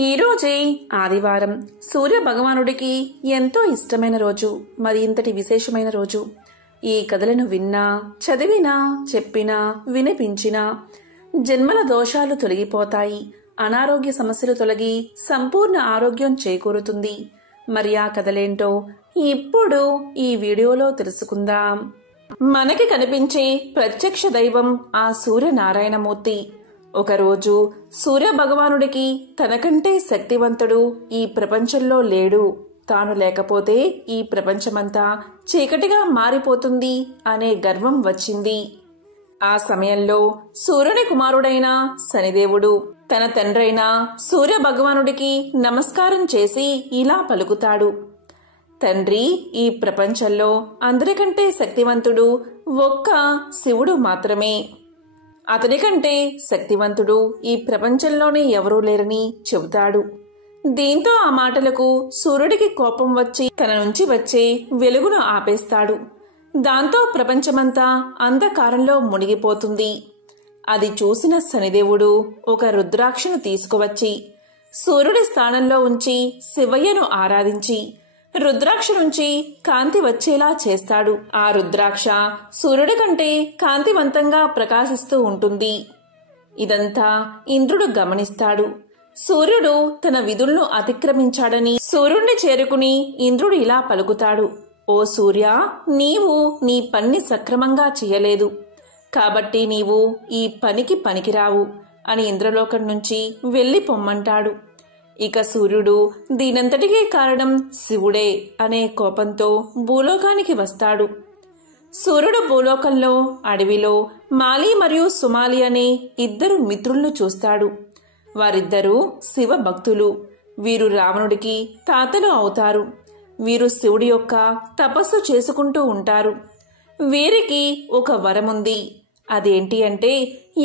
ఈ రోజే ఆదివారం సూర్య భగవానుడికి ఎంతో ఇష్టమైన రోజు, మరి ఇంతటి విశేషమైన రోజు. ఈ కథలను విన్నా, చదివినా, చెప్పినా, వినిపించినా జన్మల దోషాలు తొలగిపోతాయి, అనారోగ్య సమస్యలు తొలగి సంపూర్ణ ఆరోగ్యం చేకూరుతుంది. మరి ఆ కథలేంటో ఇప్పుడు ఈ వీడియోలో తెలుసుకుందాం. మనకి కనిపించే ప్రత్యక్ష దైవం ఆ సూర్యనారాయణమూర్తి. ఒకరోజు సూర్య భగవానుడికి తనకంటే శక్తివంతుడు ఈ ప్రపంచంలో లేడు, తాను లేకపోతే ఈ ప్రపంచమంతా చీకటిగా మారిపోతుంది అనే గర్వం వచ్చింది. ఆ సమయంలో సూర్యుని కుమారుడైన శనిదేవుడు తన తండ్రైన సూర్య భగవానుడికి నమస్కారం చేసి ఇలా పలుకుతాడు: తండ్రి, ఈ ప్రపంచంలో అందరికంటే శక్తివంతుడు ఒక్క శివుడు మాత్రమే. అతనికంటే శక్తివంతుడు ఈ ప్రపంచంలోనే ఎవరూ లేరని చెబుతాడు. దీంతో ఆ మాటలకు సూర్యుడికి కోపం వచ్చి తన నుంచి వచ్చే వెలుగును ఆపేస్తాడు. దాంతో ప్రపంచమంతా అంధకారంలో మునిగిపోతుంది. అది చూసిన శనిదేవుడు ఒక రుద్రాక్షను తీసుకువచ్చి సూర్యుడి స్థానంలో ఉంచి శివయ్యను ఆరాధించి రుద్రాక్ష నుంచి కాంతి వచ్చేలా చేస్తాడు. ఆ రుద్రాక్ష సూర్యుడి కంటే కాంతివంతంగా ప్రకాశిస్తూ ఉంటుంది. ఇదంతా ఇంద్రుడు గమనిస్తాడు. సూర్యుడు తన విధులను అతిక్రమించాడని సూర్యుడిని చేరుకుని ఇంద్రుడు ఇలా పలుకుతాడు: ఓ సూర్య, నీవు నీ పని సక్రమంగా చేయలేదు, కాబట్టి నీవు ఈ పనికి పనికిరావు అని ఇంద్రలోకం నుంచి వెళ్లి పొమ్మంటాడు. ఇక సూర్యుడు దీనంతటికీ కారణం శివుడే అనే కోపంతో భూలోకానికి వస్తాడు. సూర్యుడు భూలోకంలో అడవిలో మాలి మరియు సుమాలి అనే ఇద్దరు మిత్రులను చూస్తాడు. వారిద్దరూ శివ భక్తులు. వీరు రావణుడికి తాతలు అవుతారు. వీరు శివుడి యొక్క తపస్సు చేసుకుంటూ ఉంటారు. వీరికి ఒక వరముంది. అదేంటి అంటే,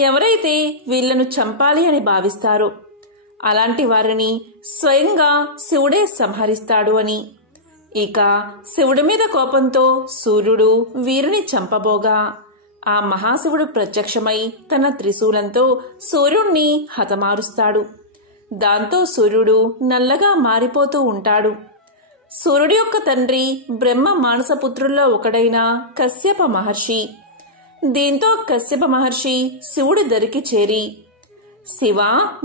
ఎవరైతే వీళ్లను చంపాలి అని భావిస్తారో అలాంటి వారిని స్వయంగా శివుడే సంహరిస్తాడు అని. ఇక శివుడి మీద కోపంతో సూర్యుడు వీరిని చంపబోగా ఆ మహాశివుడు ప్రత్యక్షమై తన త్రిశూలంతో సూర్యుణ్ణి హతమారుస్తాడు. దాంతో సూర్యుడు నల్లగా మారిపోతూ ఉంటాడు. సూర్యుడి యొక్క తండ్రి బ్రహ్మ మానసపుత్రుల్లో ఒకడైన కశ్యప మహర్షి. దీంతో కశ్యప మహర్షి శివుడి దరికి చేరి, శివ,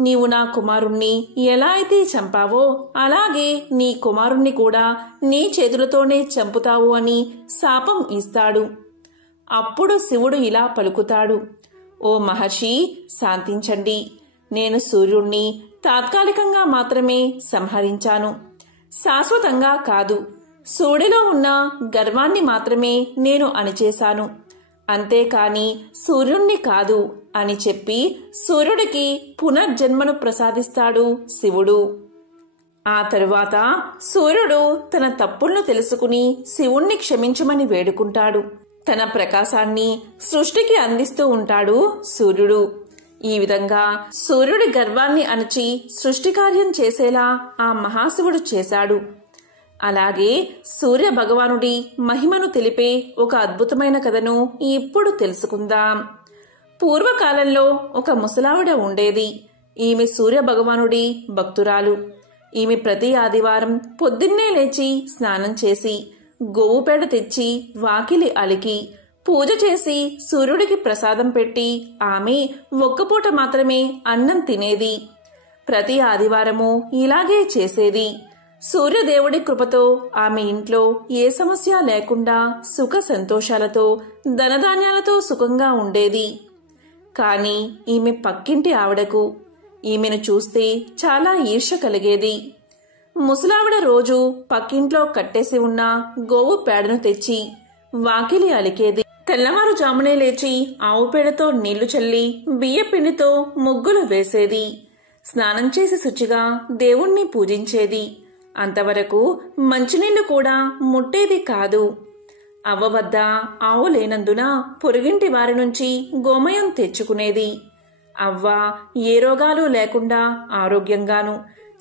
నీవు నా కుమారుణ్ణి ఎలా అయితే చంపావో అలాగే నీ కుమారుణ్ణి కూడా నీ చేతులతోనే చంపుతావు అని శాపం ఇస్తాడు. అప్పుడు శివుడు ఇలా పలుకుతాడు: ఓ మహర్షి, శాంతించండి. నేను సూర్యుణ్ణి తాత్కాలికంగా మాత్రమే సంహరించాను, శాశ్వతంగా కాదు. సూర్యుడిలో ఉన్న గర్వాన్ని మాత్రమే నేను అణిచేశాను, అంతేకాని సూర్యుణ్ణి కాదు అని చెప్పి సూర్యుడికి పునర్జన్మను ప్రసాదిస్తాడు శివుడు. ఆ తరువాత సూర్యుడు తన తప్పులను తెలుసుకుని శివుణ్ణి క్షమించమని వేడుకుంటాడు. తన ప్రకాశాన్ని సృష్టికి అందిస్తూ ఉంటాడు సూర్యుడు. ఈ విధంగా సూర్యుడి గర్వాన్ని అణచి సృష్టి కార్యం చేసేలా ఆ మహాశివుడు చేశాడు. అలాగే సూర్య భగవానుడి మహిమను తెలిపే ఒక అద్భుతమైన కథను ఇప్పుడు తెలుసుకుందాం. పూర్వకాలంలో ఒక ముసలావిడ ఉండేది. ఈమె సూర్య భగవానుడి భక్తురాలు. ఈమె ప్రతి ఆదివారం పొద్దున్నే లేచి స్నానం చేసి గోవు పేడ తెచ్చి వాకిలి అలికి పూజ చేసి సూర్యుడికి ప్రసాదం పెట్టి ఆమె ఒక్కపూట మాత్రమే అన్నం తినేది. ప్రతి ఆదివారము ఇలాగే చేసేది. సూర్యదేవుడి కృపతో ఆమె ఇంట్లో ఏ సమస్య లేకుండా సుఖ సంతోషాలతో ధనధాన్యాలతో సుఖంగా ఉండేది. కాని ఈమె పక్కింటి ఆవిడకు ఈమెను చూస్తే చాలా ఈర్ష్య కలిగేది. ముసలావిడ రోజు పక్కింట్లో కట్టేసి ఉన్న గోవు పేడను తెచ్చి వాకిలి అలికేది. తెల్లవారుజామునే లేచి ఆవు పేడతో నీళ్లు చల్లి బియ్య పిండితో ముగ్గులు వేసేది. స్నానం చేసి శుచిగా దేవుణ్ణి పూజించేది. అంతవరకు మంచినీళ్లు కూడా ముట్టేది కాదు. అవ్వ వద్ద ఆవు లేనందున పొరుగింటి వారి నుంచి గోమయం తెచ్చుకునేది. అవ్వ ఏ రోగాలు లేకుండా ఆరోగ్యంగాను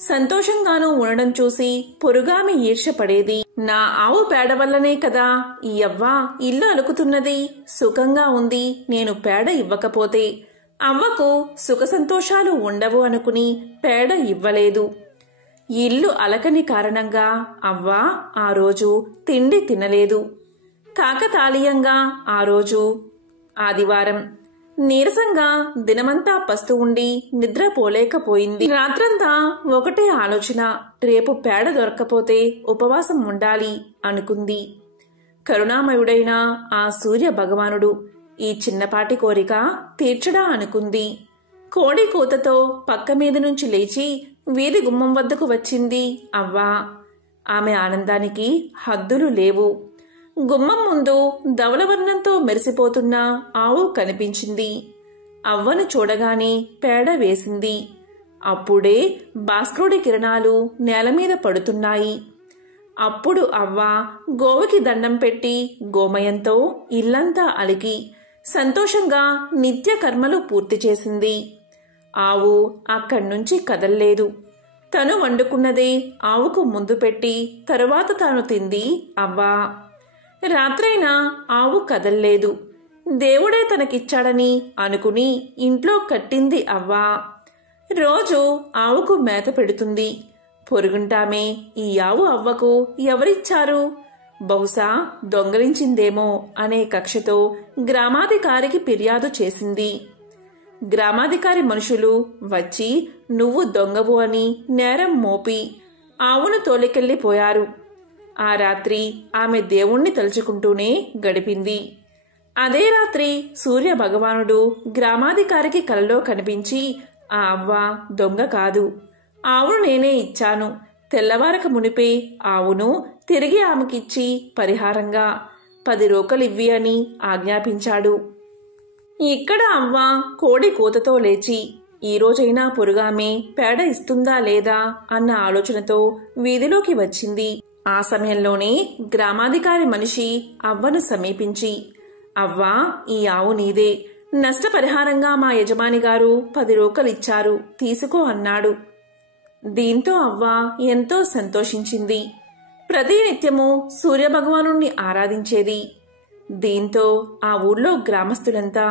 సంతోషంగానూ ఉండడం చూసి పొరుగామి ఈర్ష్యపడేది. నా ఆవు పేడ వల్లనే కదా ఈ అవ్వ ఇల్లు అలుకుతున్నది, సుఖంగా ఉంది. నేను పేడ ఇవ్వకపోతే అవ్వకు సుఖ సంతోషాలు ఉండవు అనుకుని పేడ ఇవ్వలేదు. ఇల్లు అలకని కారణంగా అవ్వ ఆ రోజు తిండి తినలేదు. కాకతాళీయంగా ఆ రోజు ఆదివారం నీరసంగా దినమంతా పస్తు ఉండి నిద్రపోలేకపోయింది. రాత్రంతా ఒకటే ఆలోచన, రేపు పేడ దొరక్కపోతే ఉపవాసం ఉండాలి అనుకుంది. కరుణామయుడైన ఆ సూర్య భగవానుడు ఈ చిన్నపాటి కోరిక తీర్చడా అనుకుంది. కోడి కూతతో పక్క మీద నుంచి లేచి వీధి గుమ్మం వద్దకు వచ్చింది అవ్వ. ఆమె ఆనందానికి హద్దులు లేవు. గుమ్మం ముందు ధవలవర్ణంతో మెరిసిపోతున్న ఆవు కనిపించింది. అవ్వను చూడగానే పేడ వేసింది. అప్పుడే భాస్కరుడి కిరణాలు నేలమీద పడుతున్నాయి. అప్పుడు అవ్వ గోవుకి దండం పెట్టి గోమయంతో ఇల్లంతా అలికి సంతోషంగా నిత్య కర్మలు పూర్తి చేసింది. ఆవు అక్కడ్నుంచి కదల్లేదు. తను వండుకున్నదే ఆవుకు ముందు పెట్టి తరువాత తాను తింది అవ్వ. రాత్రైనా ఆవు కదల్లేదు. దేవుడే తనకిచ్చాడని అనుకుని ఇంట్లో కట్టింది అవ్వ. రోజు ఆవుకు మేత పెడుతుంది. పొరుగుంటామే ఈ ఆవు అవ్వకు ఎవరిచ్చారు, బహుశా దొంగలించిందేమో అనే కక్షతో గ్రామాధికారికి ఫిర్యాదు చేసింది. గ్రామాధికారి మనుషులు వచ్చి నువ్వు దొంగవు అని నేరం మోపి ఆవును తోలికెళ్ళిపోయారు. ఆ రాత్రి ఆమె దేవుణ్ణి తలుచుకుంటూనే గడిపింది. అదే రాత్రి సూర్య భగవానుడు గ్రామాధికారికి కలలో కనిపించి, ఆ అవ్వ దొంగ కాదు, ఆవును నేనే ఇచ్చాను. తెల్లవారక మునిపే ఆవును తిరిగి ఆమెకిచ్చి పరిహారంగా 10 రోకలివ్వి అని ఆజ్ఞాపించాడు. ఇక్కడ అవ్వ కోడి కూతతో లేచి ఈ రోజైనా పొరుగామే పేడ ఇస్తుందా లేదా అన్న ఆలోచనతో వీధిలోకి వచ్చింది. ఆ సమయంలోనే గ్రామాధికారి మనిషి అవ్వను సమీపించి, అవ్వా, ఈ ఆవు నీదే. నష్టపరిహారంగా మా యజమాని గారు 10 రోకలిచ్చారు, తీసుకో అన్నాడు. దీంతో అవ్వ ఎంతో సంతోషించింది. ప్రతినిత్యము సూర్యభగవాను ఆరాధించేది. దీంతో ఆ ఊళ్ళో గ్రామస్తులంతా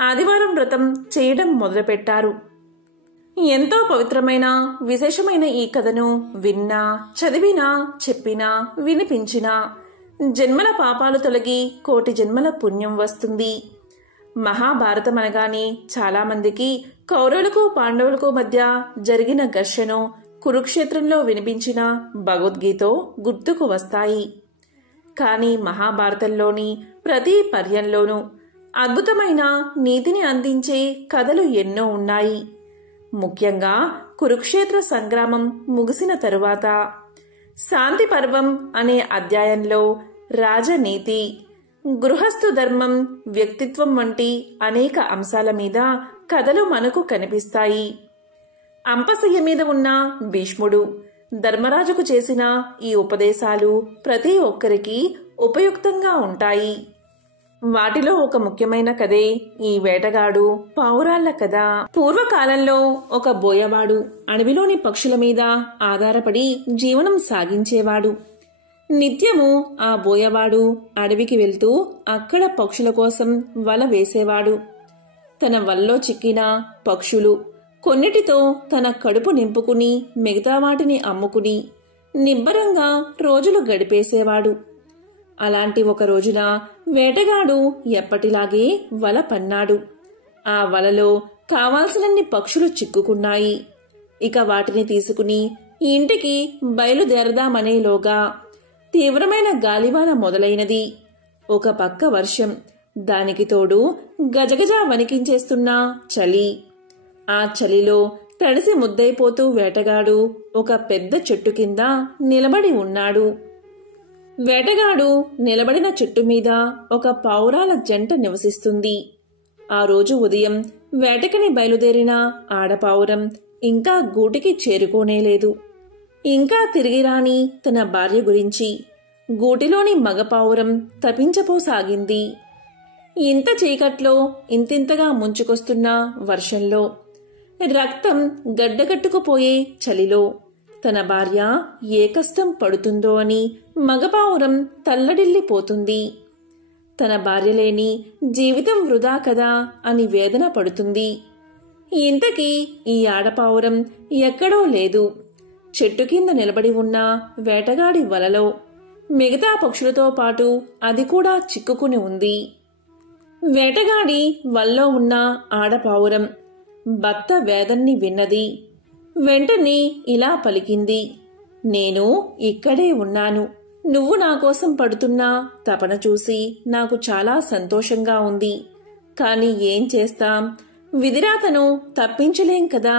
ఆదివారం వ్రతం చేయడం మొదలుపెట్టారు. ఎంతో పవిత్రమైన విశేషమైన ఈ కథను విన్నా, చదివినా, చెప్పినా, వినిపించినా జన్మల పాపాలు తొలగి 1,000,000 జన్మల పుణ్యం వస్తుంది. మహాభారతం అనగానే చాలామందికి కౌరవులకు పాండవులకు మధ్య జరిగిన ఘర్షణ కురుక్షేత్రంలో వినిపించిన భగవద్గీత గుర్తుకు వస్తాయి. కానీ మహాభారతంలోని ప్రతి పర్యంలోనూ అద్భుతమైన నీతిని అందించే కథలు ఎన్నో ఉన్నాయి. ముఖ్యంగా కురుక్షేత్ర సంగ్రామం ముగిసిన తరువాత శాంతి పర్వం అనే అధ్యాయంలో రాజనీతి, గృహస్థు ధర్మం, వ్యక్తిత్వం వంటి అనేక అంశాల మీద కథలు మనకు కనిపిస్తాయి. అంపశయ్య మీద ఉన్న భీష్ముడు ధర్మరాజుకు చేసిన ఈ ఉపదేశాలు ప్రతి ఒక్కరికి ఉపయుక్తంగా ఉంటాయి. వాటిలో ఒక ముఖ్యమైన కథే ఈ వేటగాడు పావురాళ్ల కథ. పూర్వకాలంలో ఒక బోయవాడు అడవిలోని పక్షుల మీద ఆధారపడి జీవనం సాగించేవాడు. నిత్యము ఆ బోయవాడు అడవికి వెళ్తూ అక్కడ పక్షుల కోసం వల వేసేవాడు. తన వలలో చిక్కిన పక్షులు కొన్నిటితో తన కడుపు నింపుకుని మిగతా వాటిని అమ్ముకుని నిబ్బరంగా రోజులు గడిపేసేవాడు. అలాంటి ఒక రోజున వేటగాడు ఎప్పటిలాగే వల పన్నాడు. ఆ వలలో కావాల్సినన్ని పక్షులు చిక్కుకున్నాయి. ఇక వాటిని తీసుకుని ఇంటికి బయలుదేరదామనేలోగా తీవ్రమైన గాలివాన మొదలైనది. ఒక పక్క వర్షం, దానికి తోడు గజగజ వణికించేస్తున్న చలి. ఆ చలిలో తడిసి ముద్దైపోతూ వేటగాడు ఒక పెద్ద చెట్టు కింద నిలబడి ఉన్నాడు. వేటగాడు నిలబడిన చెట్టు మీద ఒక పావురాల జంట నివసిస్తుంది. ఆ రోజు ఉదయం వేటకని బయలుదేరిన ఆడపావురం ఇంకా గూటికి చేరుకోనేలేదు. ఇంకా తిరిగిరాని తన భార్య గురించి గూటిలోని మగపావురం తపించపోసాగింది. ఇంత చీకట్లో, ఇంతింతగా ముంచుకొస్తున్న వర్షంలో, రక్తం గడ్డగట్టుకుపోయే చలిలో తన భార్య ఏ కష్టం పడుతుందో అని మగపావురం తల్లడిల్లిపోతుంది. తన భార్య లేని జీవితం వృధా కదా అని వేదన పడుతుంది. ఇంతకీ ఈ ఆడపావురం ఎక్కడో లేదు. చెట్టు కింద నిలబడి ఉన్న వేటగాడి వలలో మిగతా పక్షులతో పాటు అది కూడా చిక్కుకుని ఉంది. వేటగాడి వల్లో ఉన్న ఆడపావురం భర్త వేదన్ని విన్నది. వెంటనే ఇలా పలికింది, నేను ఇక్కడే ఉన్నాను. నువ్వు నా కోసం పడుతున్న తపన చూసి నాకు చాలా సంతోషంగా ఉంది. కాని ఏం చేస్తాం, విధిరాతను తప్పించలేం కదా.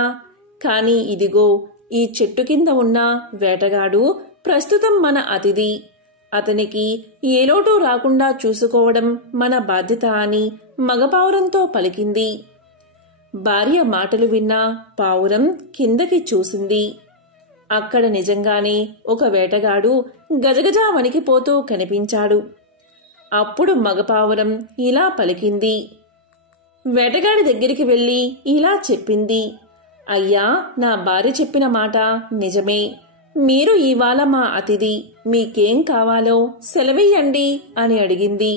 కాని ఇదిగో ఈ చెట్టు కింద ఉన్న వేటగాడు ప్రస్తుతం మన అతిథి. అతనికి ఏ లోటు రాకుండా చూసుకోవడం మన బాధ్యత అని మగపావురంతో పలికింది. భార్య మాటలు విన్న పావురం కిందకి చూసింది. అక్కడ నిజంగానే ఒక వేటగాడు గజగజ వణికిపోతూ కనిపించాడు. అప్పుడు మగపావురం ఇలా పలికింది. వేటగాడి దగ్గరికి వెళ్లి ఇలా చెప్పింది, అయ్యా, నా భార్య చెప్పిన మాట నిజమే. మీరు ఇవాళ మా అతిథి. మీకేం కావాలో సెలవియ్యండి అని అడిగింది.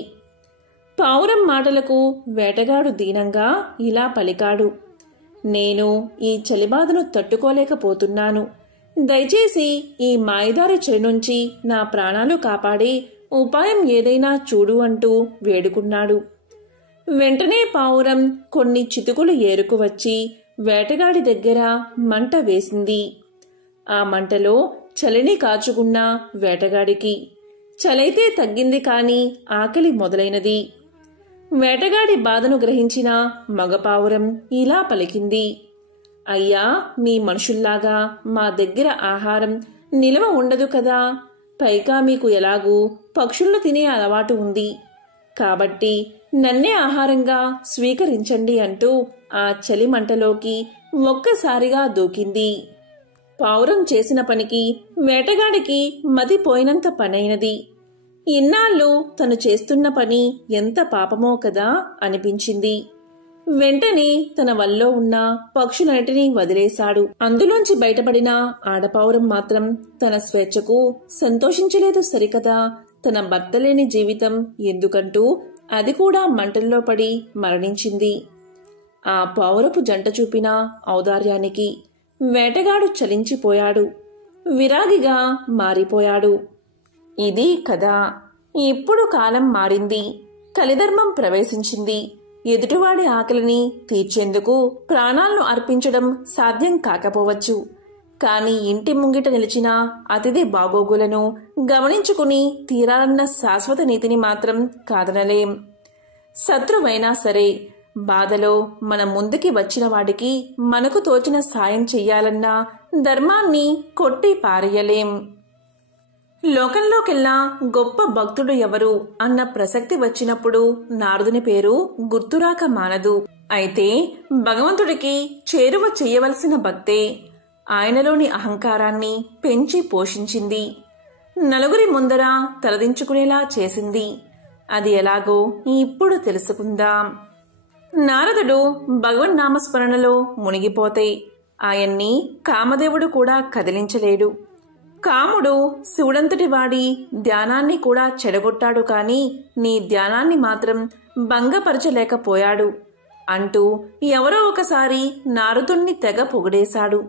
పావురం మాటలకు వేటగాడు దీనంగా ఇలా పలికాడు, నేను ఈ చలిబాధను తట్టుకోలేకపోతున్నాను. దయచేసి ఈ మాయదారి చెరి నుంచి నా ప్రాణాలు కాపాడే ఉపాయం ఏదైనా చూడు అంటూ వేడుకున్నాడు. వెంటనే పావురం కొన్ని చితుకులు ఏరుకు వచ్చి వేటగాడి దగ్గర మంట వేసింది. ఆ మంటలో చలిని కాచుకున్న వేటగాడికి చలైతే తగ్గింది కాని ఆకలి మొదలైనది. వేటగాడి బాధను గ్రహించిన మగపావురం ఇలా పలికింది, అయ్యా, మీ మనుషుల్లాగా మా దగ్గర ఆహారం నిలవ ఉండదు కదా. పైగా మీకు ఎలాగూ పక్షులను తినే అలవాటు ఉంది. కాబట్టి నన్నే ఆహారంగా స్వీకరించండి అంటూ ఆ చలి మంటలోకి ఒక్కసారిగా దూకింది. పావురం చేసిన పనికి వేటగాడికి మతిపోయినంత పనైనది. ఇన్నాళ్ళు తను చేస్తున్న పని ఎంత పాపమో కదా అనిపించింది. వెంటనే తన వల్లో ఉన్న పక్షులన్నిటినీ వదిలేశాడు. అందులోంచి బయటపడిన ఆడపావురం మాత్రం తన స్వేచ్ఛకు సంతోషించలేదు సరికదా. తన భర్త లేని జీవితం ఎందుకంటూ అది కూడా మంటల్లో పడి మరణించింది. ఆ పావురపు జంట చూపిన ఔదార్యానికి వేటగాడు చలించిపోయాడు. విరాగిగా మారిపోయాడు. ఇది కదా. ఇప్పుడు కాలం మారింది. కలిధర్మం ప్రవేశించింది. ఎదుటివాడి ఆకలిని తీర్చేందుకు ప్రాణాలను అర్పించడం సాధ్యం కాకపోవచ్చు. కాని ఇంటి ముంగిట నిలిచిన అతిథి బాగోగులను గమనించుకుని తీరాలన్న శాశ్వత నీతిని మాత్రం కాదనలేం. శత్రువైనా సరే బాధలో మన ముందుకి వచ్చిన వాడికి మనకు తోచిన సాయం చెయ్యాలన్న ధర్మాన్ని కొట్టి పారేయలేం. లోకంలోకెల్లా గొప్ప భక్తుడు ఎవరు అన్న ప్రసక్తి వచ్చినప్పుడు నారదుని పేరు గుర్తురాక మానదు. అయితే భగవంతుడికి చేరువ చెయ్యవలసిన భక్తే ఆయనలోని అహంకారాన్ని పెంచి పోషించింది. నలుగురి ముందర తలదించుకునేలా చేసింది. అది ఎలాగో ఇప్పుడు తెలుసుకుందాం. నారదుడు భగవన్నామస్మరణలో మునిగిపోతే ఆయన్ని కామదేవుడు కూడా కదిలించలేడు. కాముడు శివుడంతటి వాడి ధ్యానాన్ని కూడా చెడగొట్టాడు కాని నీ ధ్యానాన్ని మాత్రం భంగపరచలేకపోయాడు అంటూ ఎవరో ఒకసారి నారదుణ్ణి తెగ పొగిడేశాడు.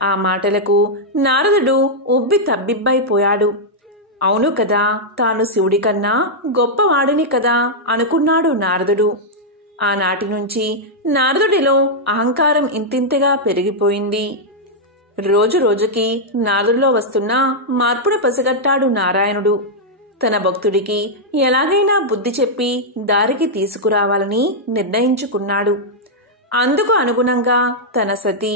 ఆ మాటలకు నారదుడు ఉబ్బి తబ్బిబ్బైపోయాడు. అవును కదా, తాను శివుడి కన్నా గొప్పవాడిని కదా అనుకున్నాడు నారదుడు. ఆనాటి నుంచి నారదుడిలో అహంకారం ఇంతింతగా పెరిగిపోయింది. రోజు రోజుకి నారదుడిలో వస్తున్న మార్పును పసిగట్టాడు నారాయణుడు. తన భక్తుడికి ఎలాగైనా బుద్ధి చెప్పి దారికి తీసుకురావాలని నిర్ణయించుకున్నాడు. అందుకు అనుగుణంగా తన సతీ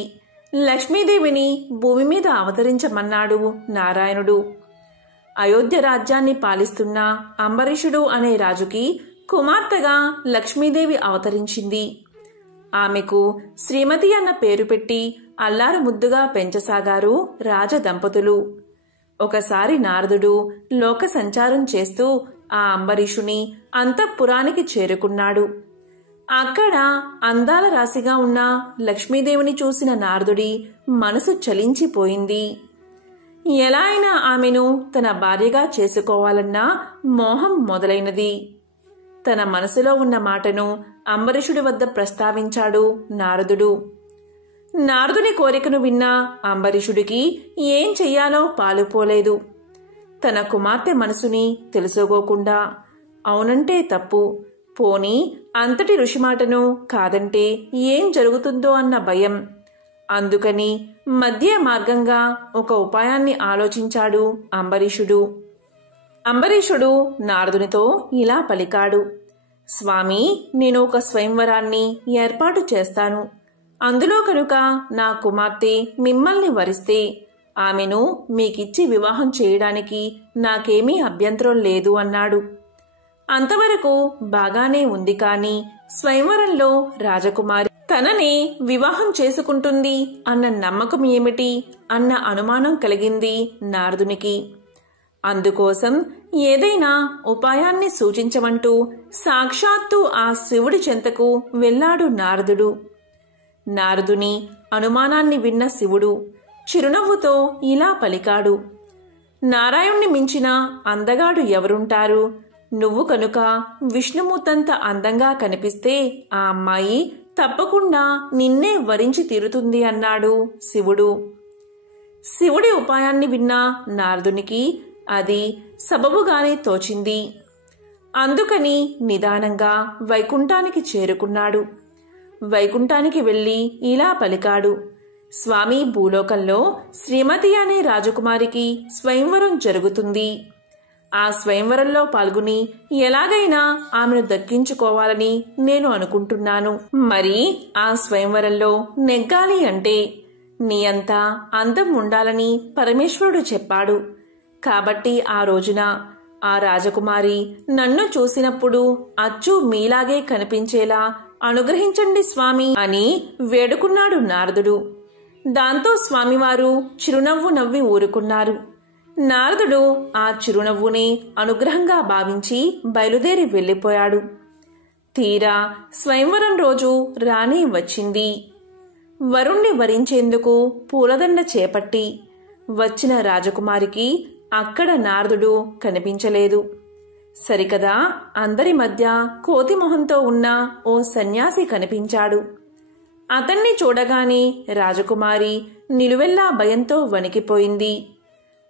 లక్ష్మీదేవిని భూమి మీద అవతరించమన్నాడు నారాయణుడు. అయోధ్య రాజ్యాన్ని పాలిస్తున్న అంబరీషుడు అనే రాజుకి కుమార్తెగా లక్ష్మీదేవి అవతరించింది. ఆమెకు శ్రీమతి అన్న పేరు పెట్టి అల్లారు ముద్దుగా పెంచసాగారు రాజదంపతులు. ఒకసారి నారదుడు లోక సంచారం చేస్తూ ఆ అంబరీషుని అంతఃపురానికి చేరుకున్నాడు. అక్కడ అందాల రాశిగా ఉన్న లక్ష్మీదేవిని చూసిన నారదుడి మనసు చలించిపోయింది. ఎలా అయినా ఆమెను తన భార్యగా చేసుకోవాలన్న మోహం మొదలైనది. తన మనసులో ఉన్న మాటను అంబరీషుడి వద్ద ప్రస్తావించాడు నారదుడు. నారదుని కోరికను విన్న అంబరీషుడికి ఏం చెయ్యాలో పాలుపోలేదు. తన కుమార్తె మనసుని తెలుసుకోకుండా అవునంటే తప్పు, పోనీ అంతటి ఋషి మాటను కాదంటే ఏం జరుగుతుందో అన్న భయం. అందుకని మధ్య మార్గంగా ఒక ఉపాయాన్ని ఆలోచించాడు అంబరీషుడు. అంబరీషుడు నారదునితో ఇలా పలికాడు. స్వామి, నేను ఒక స్వయంవరాన్ని ఏర్పాటు చేస్తాను. అందులో కనుక నా కుమార్తె మిమ్మల్ని వరిస్తే ఆమెను మీకిచ్చి వివాహం చేయడానికి నాకేమీ అభ్యంతరం లేదు అన్నాడు. అంతవరకు బాగానే ఉంది, కాని స్వయంవరంలో రాజకుమారి తనని వివాహం చేసుకుంటుంది అన్న నమ్మకం ఏమిటి అన్న అనుమానం కలిగింది నారదునికి. అందుకోసం ఏదైనా ఉపాయాన్ని సూచించమంటూ సాక్షాత్తు ఆ శివుడి చెంతకు వెళ్ళాడు నారదుడు. నారదుని అనుమానాన్ని విన్న శివుడు చిరునవ్వుతో ఇలా పలికాడు. నారాయణ్ణి మించిన అందగాడు ఎవరుంటారు? నువ్వు కనుక విష్ణుమూర్తంత అందంగా కనిపిస్తే ఆ అమ్మాయి తప్పకుండా నిన్నే వరించి తీరుతుంది అన్నాడు శివుడు. శివుడి ఉపాయాన్ని విన్న నారదునికి అది సబబుగానే తోచింది. అందుకని నిదానంగా వైకుంఠానికి చేరుకున్నాడు. వైకుంఠానికి వెళ్లి ఇలా పలికాడు. స్వామి, భూలోకంలో శ్రీమతి అనే రాజకుమారికి స్వయంవరం జరుగుతుంది. ఆ స్వయంవరంలో పాల్గొని ఎలాగైనా ఆమెను దక్కించుకోవాలని నేను అనుకుంటున్నాను. మరి ఆ స్వయంవరంలో నెగ్గాలి అంటే నీ అంతా అందం ఉండాలని పరమేశ్వరుడు చెప్పాడు. కాబట్టి ఆ రోజున ఆ రాజకుమారి నన్ను చూసినప్పుడు అచ్చు మీలాగే కనిపించేలా అనుగ్రహించండి స్వామి అని వేడుకున్నాడు నారదుడు. దాంతో స్వామివారు చిరునవ్వు నవ్వి ఊరుకున్నారు. నారదుడు ఆ చిరునవ్వుని అనుగ్రహంగా భావించి బయలుదేరి వెళ్ళిపోయాడు. తీరా స్వయంవరం రోజు రాణి వచ్చింది. వరుణ్ణి వరించేందుకు పూలదండ చేపట్టి వచ్చిన రాజకుమారికి అక్కడ నారదుడు కనిపించలేదు. సరికదా అందరి మధ్య కోతిమొహంతో ఉన్న ఓ సన్యాసి కనిపించాడు. అతన్ని చూడగానే రాజకుమారి నిలువెల్లా భయంతో వణికిపోయింది.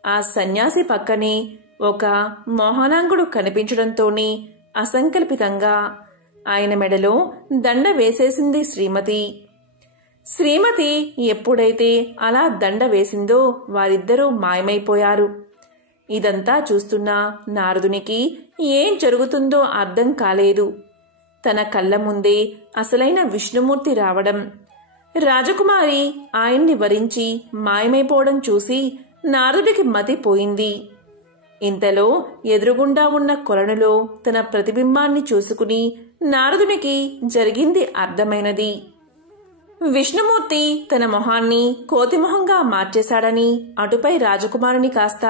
ఆ సన్యాసి పక్కనే ఒక మోహనాంగుడు కనిపించడంతోనే అసంకల్పితంగా ఆయన మెడలో దండ వేసేసింది శ్రీమతి. శ్రీమతి ఎప్పుడైతే అలా దండ వేసిందో వారిద్దరూ మాయమైపోయారు. ఇదంతా చూస్తున్న నారదునికి ఏం జరుగుతుందో అర్థం కాలేదు. తన కళ్ళ ముందే అసలైన విష్ణుమూర్తి రావడం, రాజకుమారి ఆయన్ని వరించి మాయమైపోవడం చూసి నారదుడికి మతిపోయింది. ఇంతలో ఎదురుగుండా ఉన్న కొలనులో తన ప్రతిబింబాన్ని చూసుకుని నారదునికి జరిగింది అర్థమైనది. విష్ణుమూర్తి తన మొహాన్ని కోతిమొహంగా మార్చేశాడని, అటుపై రాజకుమారుని కాస్త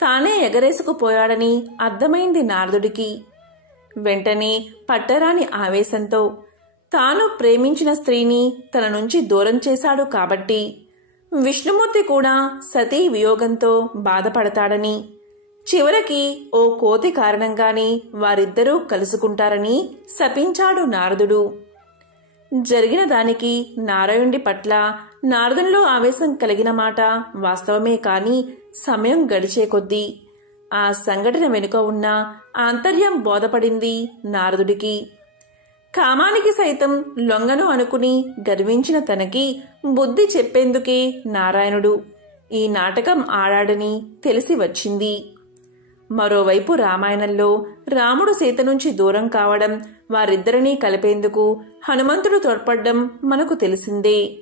తానే ఎగరేసుకుపోయాడని అర్థమైంది నారదుడికి. వెంటనే పట్టరాని ఆవేశంతో తాను ప్రేమించిన స్త్రీని తన నుంచి దూరం చేశాడు కాబట్టి విష్ణుమూర్తి కూడా సతీ వియోగంతో బాధపడతాడని, చివరికి ఓ కోతి కారణంగానే వారిద్దరూ కలుసుకుంటారని శపించాడు నారదుడు. జరిగిన దానికి నారాయణుడి పట్ల నారదునిలో ఆవేశం కలిగిన మాట వాస్తవమే, కాని సమయం గడిచే కొద్దీ ఆ సంఘటన వెనుక ఉన్న ఆంతర్యం బోధపడింది నారదుడికి. కామానికి సైతం లొంగను అనుకుని గర్వించిన తనకి బుద్ధి చెప్పేందుకే నారాయణుడు ఈ నాటకం ఆడాడని తెలిసి వచ్చింది. మరోవైపు రామాయణంలో రాముడు సీత నుంచి దూరం కావడం, వారిద్దరినీ కలిపేందుకు హనుమంతుడు తోడ్పడ్డం మనకు తెలిసిందే.